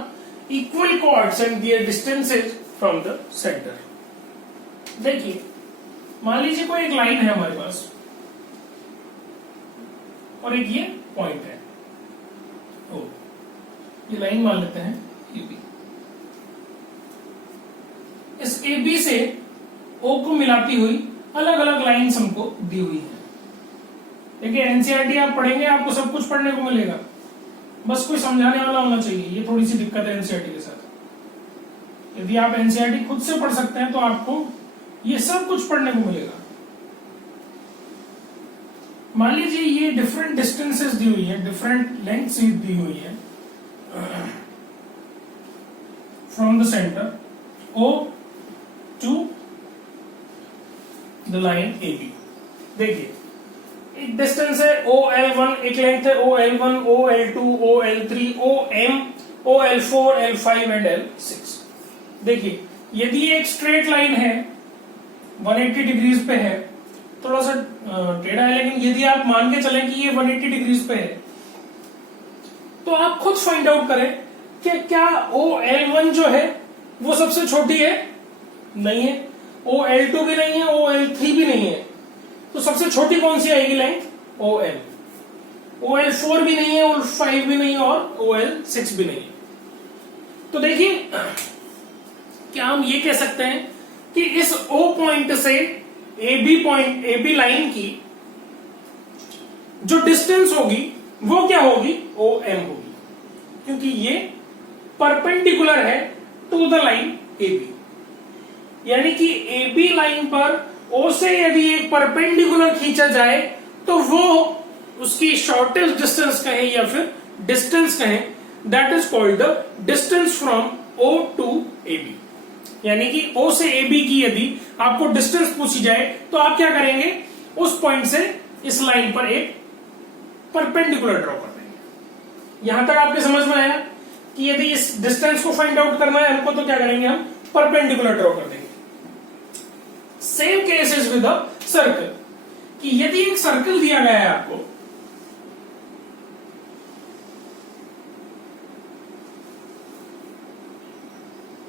equal chords and their distances from the centre. देखिए मान लीजिए कोई एक लाइन है हमारे पास और एक ये पॉइंट है ओ, ये लाइन मान लेते हैं AB। इस AB से O को मिलाती हुई अलग अलग लाइंस हमको दी हुई है। देखिए एनसीईआरटी आप पढ़ेंगे, आपको सब कुछ पढ़ने को मिलेगा, बस कोई समझाने वाला होना चाहिए। ये थोड़ी सी दिक्कत है एनसीईआरटी के साथ। यदि आप एनसीईआरटी खुद से पढ़ सकते हैं तो आपको ये सब कुछ पढ़ने को मिलेगा। मान लीजिए ये डिफरेंट डिस्टेंसेस दी हुई है, डिफरेंट लेंथ्स दी हुई है from the centre O to the line AB। देखिए एक डिस्टेंस है OL1, एक लेंथ है OL1, OL2, OL3, OM, OL4, L5 and L6। देखिए यदि ये एक स्ट्रेट लाइन है 180 डिग्रीज पे है, थोड़ा सा टेढ़ा है, लेकिन यदि आप मान के चलें कि ये 180 डिग्रीज पे है तो आप खुद फाइंड आउट करें कि क्या OL1 जो है वो सबसे छोटी है? नहीं है। OL2 भी नहीं है, OL3 भी नहीं है, तो सबसे छोटी कौन सी आएगी लेंथ? OL। OL4 भी नहीं है, OL5 भी नहीं है और OL6 भी नहीं है। तो देखिए क्या हम ये कह सकते हैं कि इस O पॉइंट से AB लाइन की जो डिस्टेंस होगी वो क्या होगी? OM होगी, क्योंकि ये परपेंडिकुलर है टू द लाइन AB। यानी कि AB लाइन पर O से यदि एक परपेंडिकुलर खींचा जाए तो वो उसकी शॉर्टेस्ट डिस्टेंस कहें या फिर डिस्टेंस कहें, that is called the distance from O to AB। यानी कि O से AB की यदि आपको डिस्टेंस पूछी जाए तो आप क्या करेंगे? उस पॉइंट से इस लाइन पर एक परपेंडिकुलर ड्रॉ कर देंगे। यहां तक आपके समझ में आया कि यदि इस डिस्टेंस को फाइंड आउट करना है हमको तो क्या करेंगे? हम परपेंडिकुलर ड्रॉ कर देंगे। Same case is with a circle, कि यदि एक सर्कल दिया गया है आपको,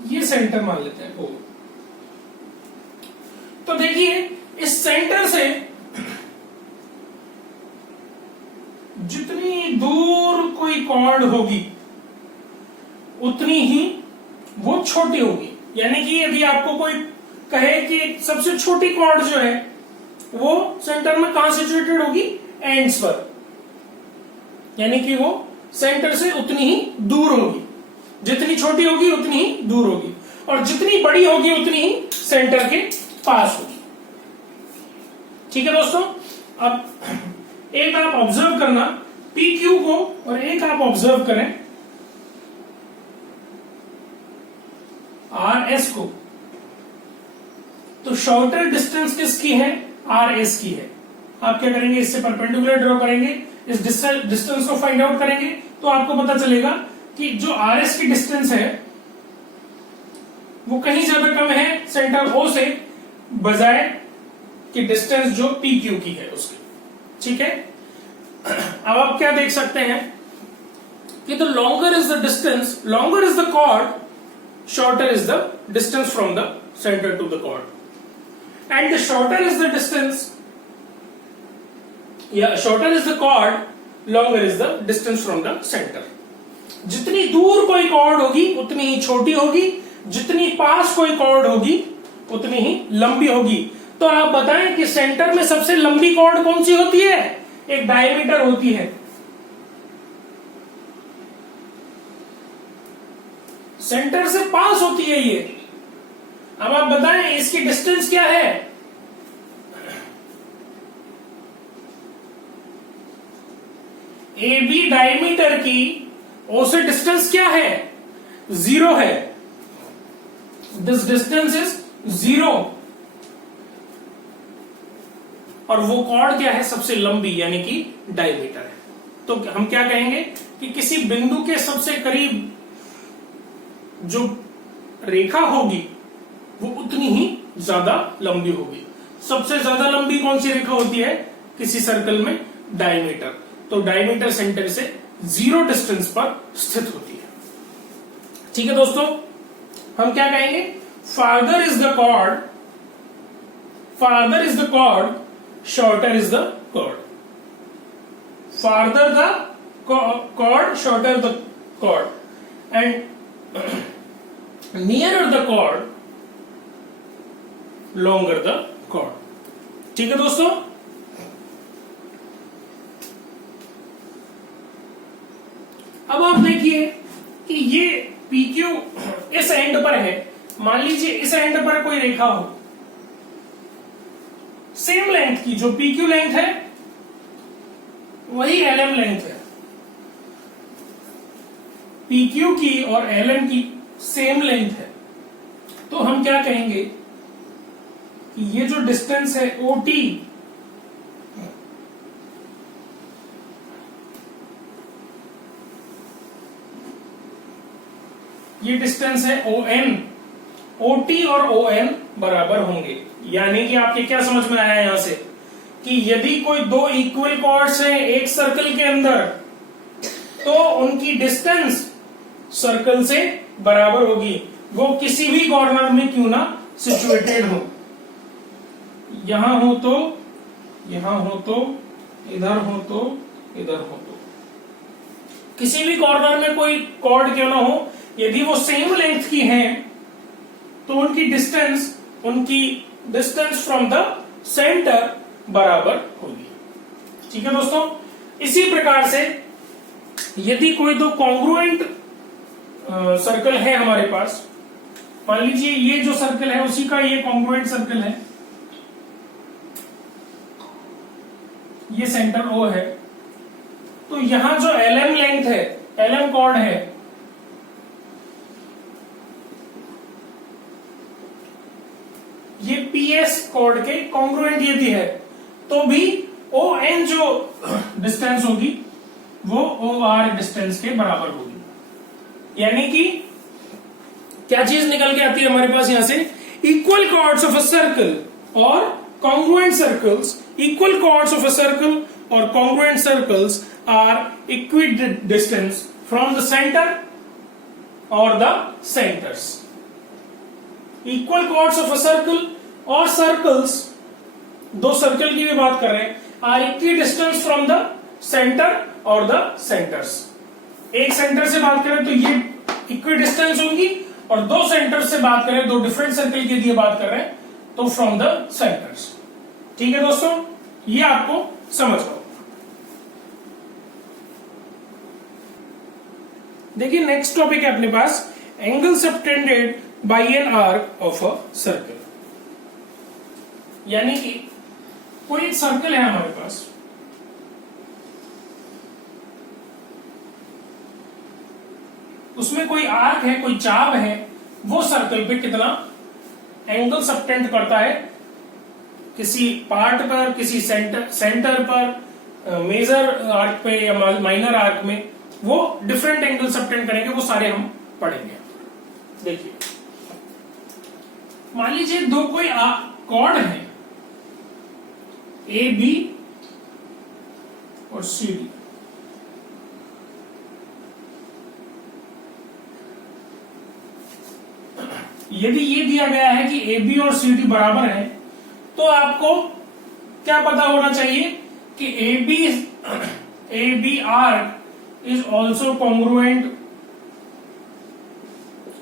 ये सेंटर मान लेते हैं O, तो देखिए इस सेंटर से जितनी दूर कोई कॉर्ड होगी उतनी ही वो छोटी होगी। यानी कि यदि आपको कोई कहे कि सबसे छोटी कॉर्ड जो है वो सेंटर में कहां सिचुएटेड होगी? एंड्स पर, यानी कि वो सेंटर से उतनी ही दूर होगी। जितनी छोटी होगी उतनी ही दूर होगी और जितनी बड़ी होगी उतनी ही सेंटर के पास होगी। ठीक है दोस्तों, अब एक आप ऑब्जर्व करना PQ को और एक आप ऑब्जर्व करें RS को। तो शॉर्टर डिस्टेंस किसकी है? RS की है। आप क्या करेंगे, इससे परपेंडिकुलर ड्रॉ करेंगे, इस डिस्टेंस को फाइंड आउट करेंगे, तो आपको पता चलेगा कि जो RS की डिस्टेंस है वो कहीं ज्यादा कम है सेंटर O से बजाय कि डिस्टेंस जो PQ की है उसकी। ठीक है, अब आप क्या देख सकते हैं कि the longer is the distance, longer is the chord, shorter is the distance from the center to the chord, and the shorter is the distance, shorter is the chord, longer is the distance from the center. जितनी दूर कोई cord होगी उतनी ही छोटी होगी, जितनी पास कोई cord होगी उतनी ही लंबी होगी। तो आप बताएं कि सेंटर में सबसे लंबी कॉर्ड कौन सी होती है? एक डायमीटर होती है। सेंटर से पास होती है ये। अब आप बताएं इसकी डिस्टेंस क्या है? ए बी डायमीटर की ओ से डिस्टेंस क्या है? 0 है। This distance is 0। और वो कॉर्ड क्या है? सबसे लंबी, यानी कि डायमीटर है। तो हम क्या कहेंगे कि किसी बिंदु के सबसे करीब जो रेखा होगी वो उतनी ही ज्यादा लंबी होगी। सबसे ज्यादा लंबी कौन सी रेखा होती है किसी सर्कल में? डायमीटर। तो डायमीटर सेंटर से 0 डिस्टेंस पर स्थित होती है। ठीक है दोस्तों, हम क्या कहेंगे? Farther is the chord, farther is the chord, shorter is the chord. Farther the chord, shorter the chord, and nearer the chord, longer the chord. ठीक है दोस्तों, अब आप देखिए कि ये PQ इस एंड पर है। मान लीजिए इस एंड पर कोई रेखा हो सेम लेंथ की, जो PQ लेंथ है वही LM लेंथ है। PQ की और LM की सेम लेंथ है, तो हम क्या कहेंगे कि ये जो डिस्टेंस है OT, ये डिस्टेंस है ON, OT और ON बराबर होंगे। यानी कि आपके क्या समझ में आया यहां से कि यदि कोई दो इक्वल कॉर्ड्स हैं एक सर्कल के अंदर, तो उनकी डिस्टेंस सर्कल से बराबर होगी, वो किसी भी कॉर्नर में क्यों ना सिचुएटेड हो। यहां हो तो, यहां हो तो, इधर हो तो, इधर हो तो, किसी भी कॉर्नर में कोई कॉर्ड क्यों ना हो, यदि वो सेम लेंथ की हैं तो उनकी डिस्टेंस फ्रॉम द सेंटर बराबर होगी। ठीक है दोस्तों, इसी प्रकार से यदि कोई दो कॉन्ग्रुएंट सर्कल है हमारे पास, मान लीजिए ये जो सर्कल है उसी का ये कॉन्ग्रुएंट सर्कल है, ये सेंटर O है, तो यहां जो LM लेंथ है, LM कॉर्ड है, ये PS कॉर्ड के कॉन्ग्रुएंट यदि है, तो भी ON जो डिस्टेंस होगी वो OR डिस्टेंस के बराबर होगी। यानी कि क्या चीज निकल के आती है हमारे पास यहां से? Equal chords of a circle और congruent circles, equal chords of a circle और congruent circles are equidistance from the centre और the centres. Equal chords of a circle और सर्कल्स, दो सर्कल की भी बात कर रहे हैं, are equidistance from the centre और द सेंटर्स। एक सेंटर से बात करें तो ये इक्वी डिस्टेंस होंगी, और दो सेंटर से बात करें, दो डिफरेंट सर्कल के लिए बात कर रहे हैं, तो फ्रॉम द सेंटर्स। ठीक है दोस्तों, ये आपको समझ आओ। देखिए नेक्स्ट टॉपिक है अपने पास, angle subtended by an arc of a circle. यानी कि कोई एक सर्कल है हमारे पास, उसमें कोई आर्क है, कोई चाप है, वो सर्कल पे कितना एंगल सबटेंड करता है किसी पार्ट पर, किसी सेंटर पर, मेजर आर्क पे या माइनर आर्क में, वो डिफरेंट एंगल सबटेंड करेंगे, वो सारे हम पढ़ेंगे। देखिए मान लीजिए दो कोई कॉर्ड है ए बी और सी डी। यदि ये दिया गया है कि ए बी और सी डी बराबर है, तो आपको क्या पता होना चाहिए कि A B arc is also congruent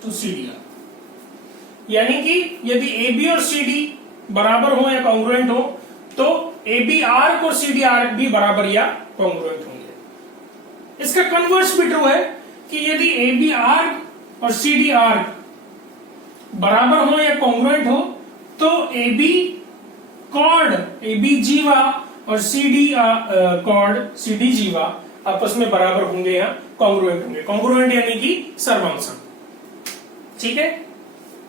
to C D arc. यानी कि यदि ए बी और सी डी बराबर हो या कॉन्ग्रुएंट हो, तो ए बी आर्क और सी डी आर्क भी बराबर या कॉन्ग्रुएंट होंगे। इसका कन्वर्स भी ट्रू है कि यदि ए बी आर्क और सी डी आर्क बराबर हो या कॉन्ग्रुएंट हो, तो A B chord, A B जीवा और C D chord, C D जीवा आपस में बराबर होंगे या कॉन्ग्रुएंट होंगे। कॉन्ग्रुएंट यानी कि सर्वांसम। ठीक है,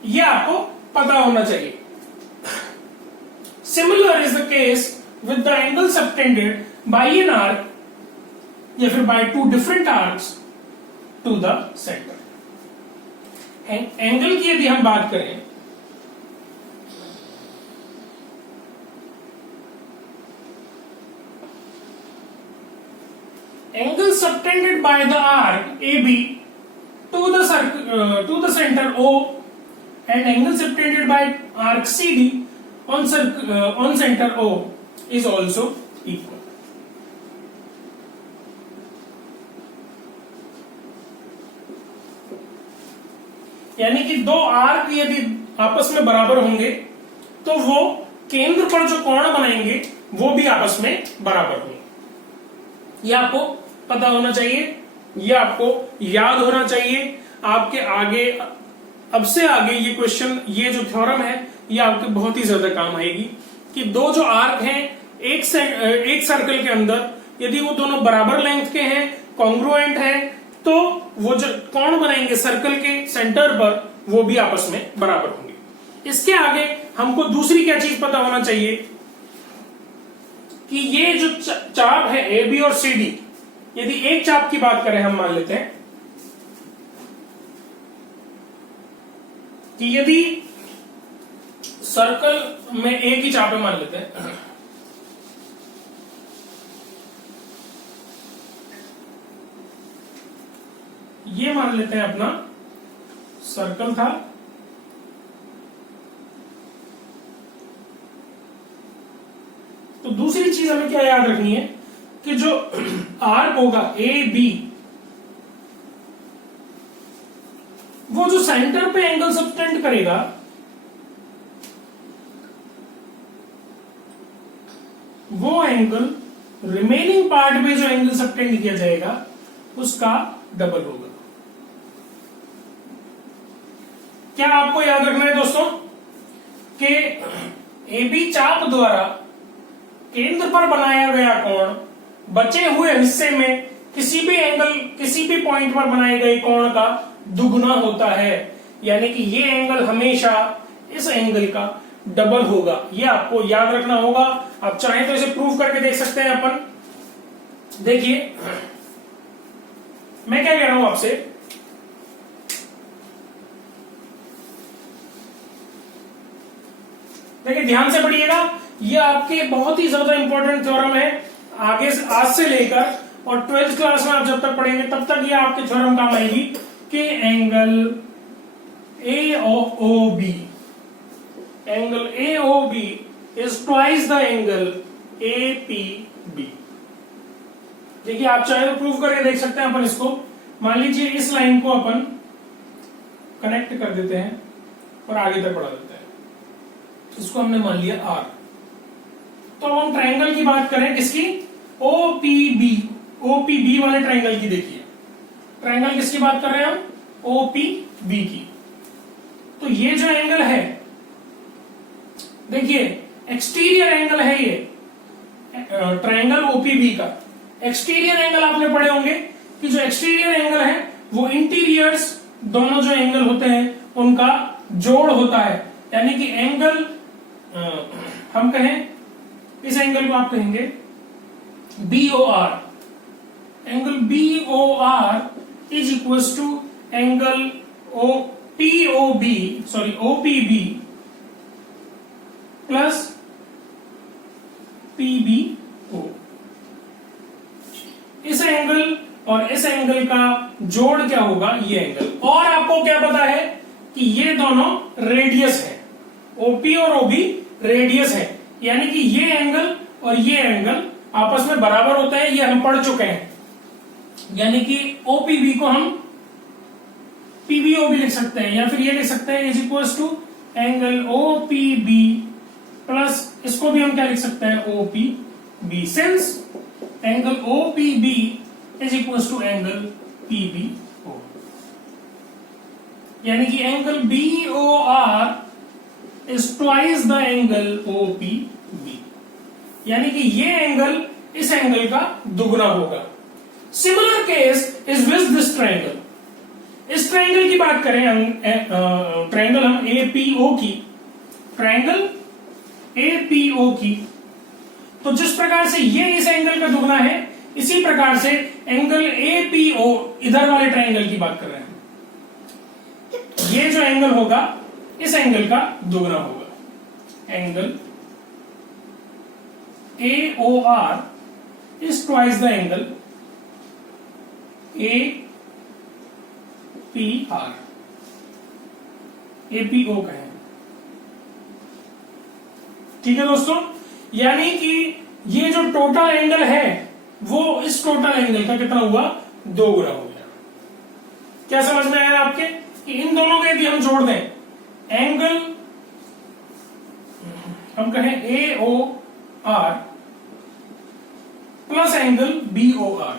ये आपको पता होना चाहिए। Similar is the case with the angle subtended by an arc या फिर by two different arcs to the centre. Angle की यदि हम बात करें, angle subtended by the arc A B to the centre O and angle subtended by arc CD on center O is also equal. यानी कि दो arc यदि आपस में बराबर होंगे, तो वो केंद्र पर जो कोण बनाएंगे वो भी आपस में बराबर होंगे। ये आपको पता होना चाहिए, ये आपको याद होना चाहिए। आपके आगे, अब से आगे ये क्वेश्चन, ये जो थ्योरम है, ये आपके बहुत ही ज्यादा काम आएगी कि दो जो आर्क हैं एक सर्कल के अंदर, यदि वो दोनों बराबर लेंथ के हैं, कॉन्ग्रुएंट हैं, तो वो जो कोण बनाएंगे सर्कल के सेंटर पर, वो भी आपस में बराबर होंगे। इसके आगे हमको दूसरी क्या चीज पता होना चाहिए कि ये जो चाप है ए बी और सी डी, यदि एक चाप की बात करें, हम मान लेते हैं कि यदि सर्कल में एक ही चाप है, मान लेते हैं, ये मान लेते हैं अपना सर्कल था, तो दूसरी चीज हमें क्या याद रखनी है कि जो आर्क होगा ए बी, वो जो सेंटर पे एंगल सबटेंड करेगा, वो एंगल रिमेनिंग पार्ट में जो एंगल सबटेंड किया जाएगा उसका डबल होगा। क्या आपको याद रखना है दोस्तों कि ए बी चाप द्वारा केंद्र पर बनाया गया कोण बचे हुए हिस्से में किसी भी एंगल, किसी भी पॉइंट पर बनाए गए कोण का दुगुना होता है। यानी कि ये एंगल हमेशा इस एंगल का डबल होगा। ये आपको याद रखना होगा। आप चाहें तो इसे प्रूव करके देख सकते हैं अपन। देखिए मैं क्या कह रहा हूं आपसे, देखिए ध्यान से पढ़िएगा, ये आपके बहुत ही ज्यादा इंपॉर्टेंट थ्योरम है। आगे आज से लेकर और 12th क्लास में आप जब तक पढ़ेंगे तब तक ये आपके थ्योरम काम आएगी कि angle AOB, angle AOB is twice the angle APB। देखिए आप चाहे तो प्रूव करके देख सकते हैं अपन इसको। मान लीजिए इस लाइन को अपन कनेक्ट कर देते हैं और आगे तक बढ़ा देते हैं। इसको हमने मान लिया R। तो अब हम ट्रायंगल की बात करें, किसकी? OPB वाले ट्रायंगल की। देखिए ट्रायंगल किसकी बात कर रहे हैं हम? OPB की। तो ये जो एंगल है, देखिए एक्सटीरियर एंगल है ये ट्रायंगल OPB का। एक्सटीरियर एंगल आपने पढ़े होंगे कि जो एक्सटीरियर एंगल है वो इंटीरियर्स, दोनों जो एंगल होते हैं उनका जोड़ होता है। यानी कि एंगल हम कहें इस एंगल को आप कहेंगे BOR, angle BOR is equal to angle OPB plus PBO। इस एंगल और इस एंगल का जोड़ क्या होगा, ये एंगल। और आपको क्या पता है कि ये दोनों रेडियस है, OP और OB रेडियस है, यानी कि ये एंगल और ये एंगल आपस में बराबर होता है, ये हम पढ़ चुके हैं। यानी कि OPB को हम PBO भी लिख सकते हैं, या फिर ये लिख सकते हैं is equal to angle OPB plus इसको भी हम क्या लिख सकते हैं, OPB, since angle OPB is equal to angle PBO। यानी कि angle BOR is twice the angle OPB, यानी कि ये एंगल इस एंगल का दुगना होगा। Similar case is with this triangle. इस ट्रायंगल की बात करें हम, ट्रायंगल हम APO की, ट्रायंगल APO की, तो जिस प्रकार से ये इस एंगल का दुगना है, इसी प्रकार से एंगल APO इधर वाले ट्रायंगल की बात कर रहे हैं, ये जो एंगल होगा इस एंगल का दुगना होगा। Angle AOR is twice the angle APO कहें। ठीक है दोस्तों, यानी कि ये जो टोटल एंगल है वो इस टोटल एंगल का कितना हुआ, 2 गुना हो गया। क्या समझ में आया आपके कि इन दोनों को यदि हम जोड़ दें, एंगल हम कहें AOR प्लस एंगल BOR,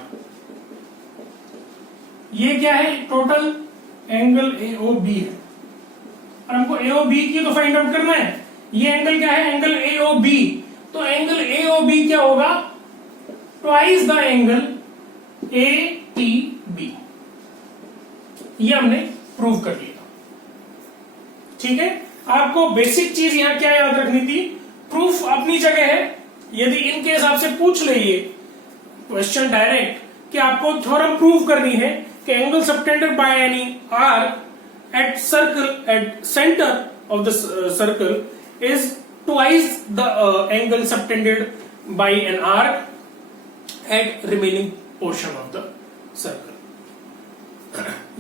ये क्या है, टोटल एंगल AOB है, और हमको AOB की तो फाइंड आउट करना है। ये एंगल क्या है, एंगल AOB, तो एंगल AOB क्या होगा, ट्वाइस द एंगल APB। ये हमने प्रूव कर लिया। ठीक है, आपको बेसिक चीज यहां क्या याद रखनी थी, प्रूफ अपनी जगह है। यदि इनके हिसाब से पूछ ले ये क्वेश्चन डायरेक्ट कि आपको थ्योरम प्रूव करनी है कि angle subtended by any arc eight circle at centre of the circle is twice the angle subtended by an arc at remaining portion of the circle।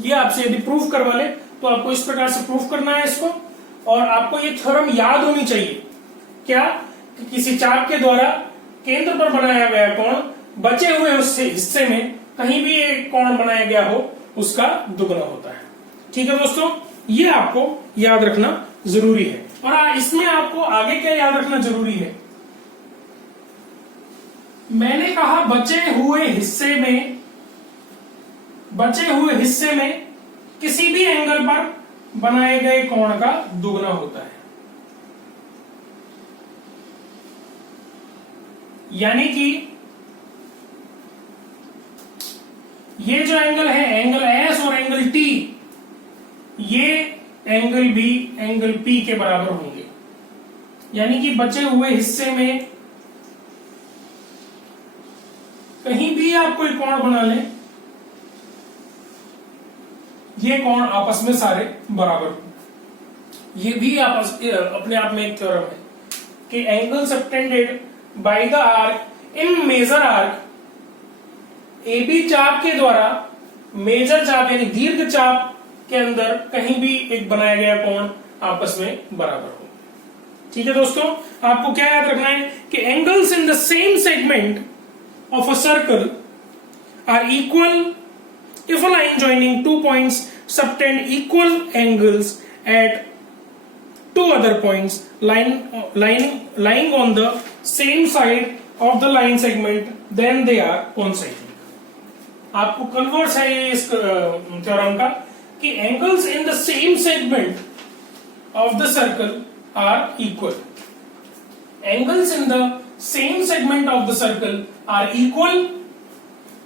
ये आपसे यदि प्रूफ करवा ले तो आपको इस प्रकार से प्रूफ करना है इसको, और आपको ये थ्योरम याद होनी चाहिए। क्या कि किसी चाप के द्वारा केंद्र पर बनाया गया कोण बचे हुए हिस्से में कहीं भी एक कोण बनाया गया हो उसका दुगना होता है। ठीक है दोस्तों, ये आपको याद रखना जरूरी है। और इसमें आपको आगे क्या याद रखना जरूरी है, मैंने कहा बचे हुए हिस्से में किसी भी एंगल पर बनाए गए कोण का दुगना होता है। यानी कि ये जो एंगल है, एंगल S और एंगल T, ये एंगल B एंगल P के बराबर होंगे। यानी कि बचे हुए हिस्से में कहीं भी आप कोई कोण बना लें, ये कोण आपस में सारे बराबर होंगे। ये भी अपने आप में एक थ्योरम है कि angle subtended by the arc in major arc, AB चाप के द्वारा मेजर चाप यानी दीर्घ चाप के अंदर कहीं भी एक बनाया गया कोण आपस में बराबर हो। ठीक है दोस्तों, आपको क्या याद रखना है कि angles in the same segment of a circle are equal if a line joining 2 points subtend equal angles at 2 other points lying on the same side of the line segment, then they are coinciding। आपको converse है ये इस theorem का कि angles in the same segment of the circle are equal. Angles in the same segment of the circle are equal,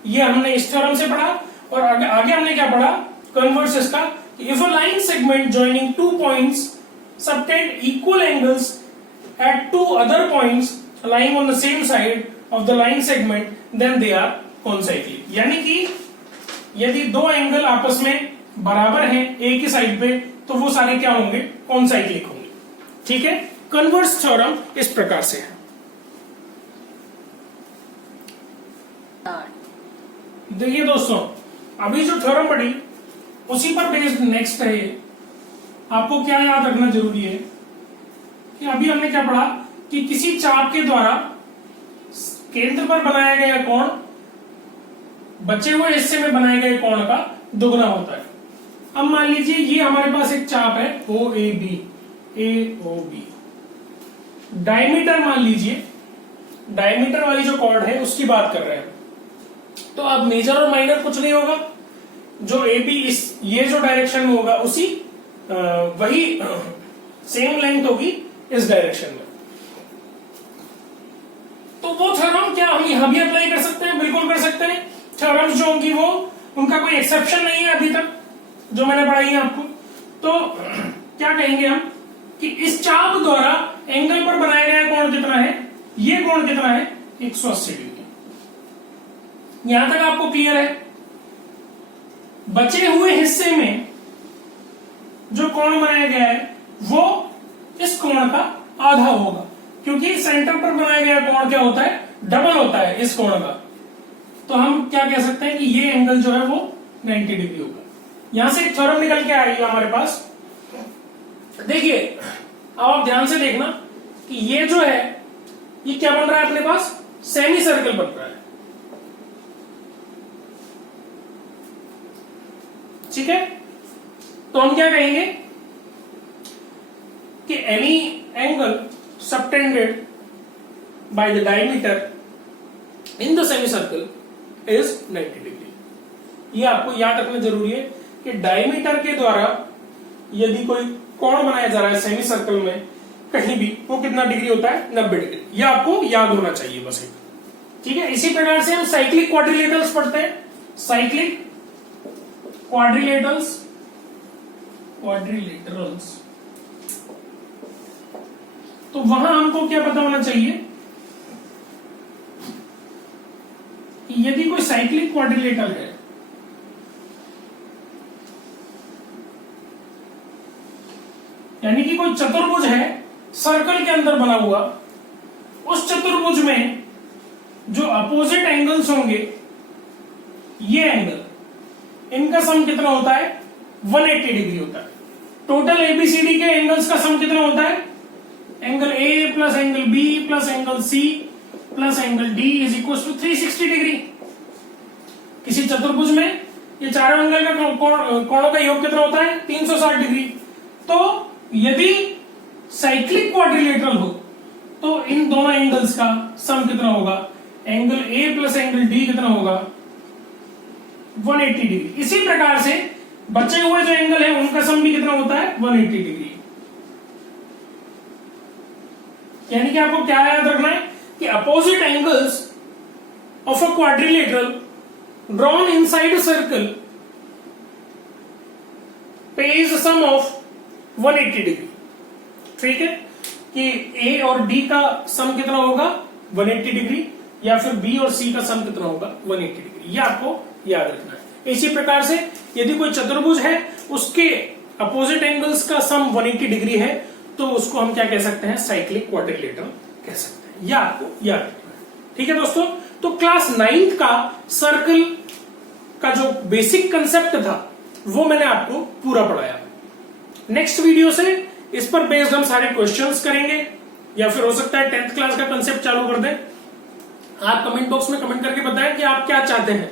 ये हमने इस theorem से पढ़ा। और आगे हमने क्या पढ़ा, कन्वर्स इसका, if a line segment joining 2 points subtend equal angles at two other points lying on the same side of the line segment, then they are concyclic. यानी कि यदि दो एंगल आपस में बराबर हैं एक ही साइड पे, तो वो सारे क्या होंगे? कॉन्साइक्लिक होंगे। ठीक है, कन्वर्स थ्योरम इस प्रकार से है। देखिए दोस्तों, अभी जो थ्योरम पढ़ी उसी पर बेस्ड नेक्स्ट है ये। आपको क्या याद रखना जरूरी है कि अभी हमने क्या पढ़ा कि किसी चाप के द्वारा केंद्र पर बनाया गया कोण बचे हुए हिस्से में बनाए गए कोण का दुगना होता है। अब मान लीजिए ये हमारे पास एक चाप है OAB, AOB। डायमीटर मान लीजिए, डायमीटर वाली जो कॉर्ड है उसकी बात कर रहे हैं। तो अब मेजर और माइनर कुछ नहीं होगा, जो AB ये जो डायरेक्शन में होगा उसी वही सेम लेंथ होगी इस डायरेक्शन में। तो वो थ्योरम क्या हम यहां भी अप्लाई कर सकते हैं? बिल्कुल कर सकते हैं। थ्योरम्स जो होंगी वो उनका कोई एक्सेप्शन नहीं है अभी तक जो मैंने पढ़ाई है आपको। तो क्या कहेंगे हम कि इस चाप द्वारा एंगल पर बनाया गया कोण कितना है? ये कोण कितना है? 180 डिग्री। यहां तक आपको क्लियर है? बचे हुए हिस्से में जो कोण बनाया गया है वो इस कोण का आधा होगा, क्योंकि सेंटर पर बनाया गया कोण क्या होता है? डबल होता है इस कोण का। तो हम क्या कह सकते हैं कि ये एंगल जो है वो 90 डिग्री होगा। यहां से एक थ्योरम निकल के आएगा हमारे पास। देखिए, अब आप ध्यान से देखना कि ये जो है ये क्या बन रहा है अपने पास? सेमी सर्कल बन रहा है। ठीक है, तो हम क्या कहेंगे कि any angle subtended by the diameter in the semicircle is 90 degree. ये आपको याद रखना जरूरी है कि डायमीटर के द्वारा यदि कोई कोण बनाया जा रहा है सेमी सर्कल में कहीं भी, वो कितना डिग्री होता है? 90 डिग्री। ये आपको याद होना चाहिए बस एक। ठीक है, इसी प्रकार से हम साइक्लिक क्वाड्रिलेटरल्स पढ़ते हैं। साइक्लिक क्वाड्रिलेटरल्स तो वहां हमको क्या पता होना चाहिए कि यदि कोई साइक्लिक क्वाड्रिलेटरल है यानी कि कोई चतुर्भुज है सर्कल के अंदर बना हुआ, उस चतुर्भुज में जो अपोजिट एंगल्स होंगे, ये एंगल, इनका सम कितना होता है? 180 डिग्री होता है। टोटल ABCD के एंगल्स का सम कितना होता है? Angle A plus angle B plus angle C plus angle D is equal to 360 degree. किसी चतुर्भुज में ये चारों एंगल का कोणों का योग कितना होता है? 360 डिग्री। तो यदि साइक्लिक क्वाड्रिलेटरल हो तो इन दोनों एंगल्स का सम कितना होगा? Angle A plus angle D कितना होगा? 180 डिग्री। इसी प्रकार से बचे हुए जो एंगल है उनका सम भी कितना होता है? 180 डिग्री। यानी कि आपको क्या याद रखना है कि opposite angles of a quadrilateral drawn inside a circle page some of 180 degree. ठीक है, कि A और D का सम कितना होगा? 180 डिग्री, या फिर B और C का सम कितना होगा? 180 डिग्री। ये आपको याद रखना है। इसी प्रकार से यदि कोई चतुर्भुज है उसके अपोजिट एंगल्स का सम 180 डिग्री है तो उसको हम क्या कह सकते हैं? साइक्लिक क्वाड्रिलेटरल कह सकते हैं। यह आपको याद रखना है। ठीक है दोस्तों, तो क्लास 9th का सर्कल का जो बेसिक कंसेप्ट था वो मैंने आपको पूरा पढ़ाया। नेक्स्ट वीडियो से इस पर बेस्ड हम सारे क्वेश्चंस करेंगे, या फिर हो सकता है 10th क्लास का कंसेप्ट चालू कर दें। आप कमेंट बॉक्स में कमेंट करके बताएं कि आप क्या चाहते हैं।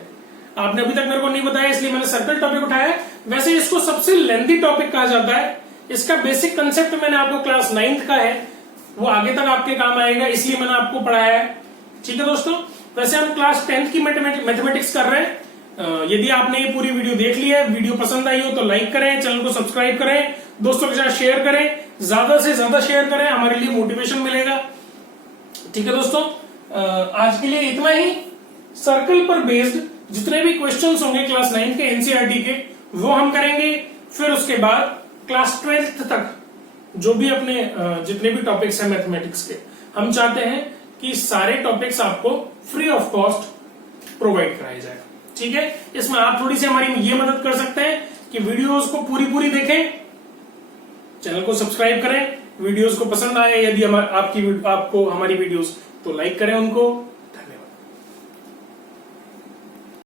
आपने अभी तक मेरे को नहीं बताया इसलिए मैंने सर्कल टॉपिक उठाया। वैसे इसको सबसे लेंथी टॉपिक कहा जाता है। इसका बेसिक कंसेप्ट मैंने आपको क्लास 9th का है, वो आगे तक आपके काम आएगा, इसलिए मैंने आपको पढ़ाया है। ठीक है दोस्तों, वैसे हम क्लास 10th की मैथमेटिक्स कर रहे हैं। यदि आपने ये पूरी वीडियो देख ली है, वीडियो पसंद आई हो तो लाइक करें, चैनल को सब्सक्राइब करें, दोस्तों के साथ शेयर करें, ज्यादा से ज्यादा शेयर करें, हमारे लिए मोटिवेशन मिलेगा। ठीक है दोस्तों, आज के लिए इतना ही। सर्कल पर बेस्ड जितने भी क्वेश्चंस होंगे क्लास 9 के एनसीईआरटी के वो हम करेंगे। फिर उसके बाद क्लास 12th तक जो भी अपने जितने भी टॉपिक्स हैं मैथमेटिक्स के, हम चाहते हैं कि सारे टॉपिक्स आपको फ्री ऑफ कॉस्ट प्रोवाइड कराए जाए। ठीक है, इसमें आप थोड़ी सी हमारी ये मदद कर सकते हैं कि वीडियोस को पूरी देखें, चैनल को सब्सक्राइब करें, वीडियोस को पसंद आए यदि आपको हमारी वीडियोस तो लाइक करें उनको,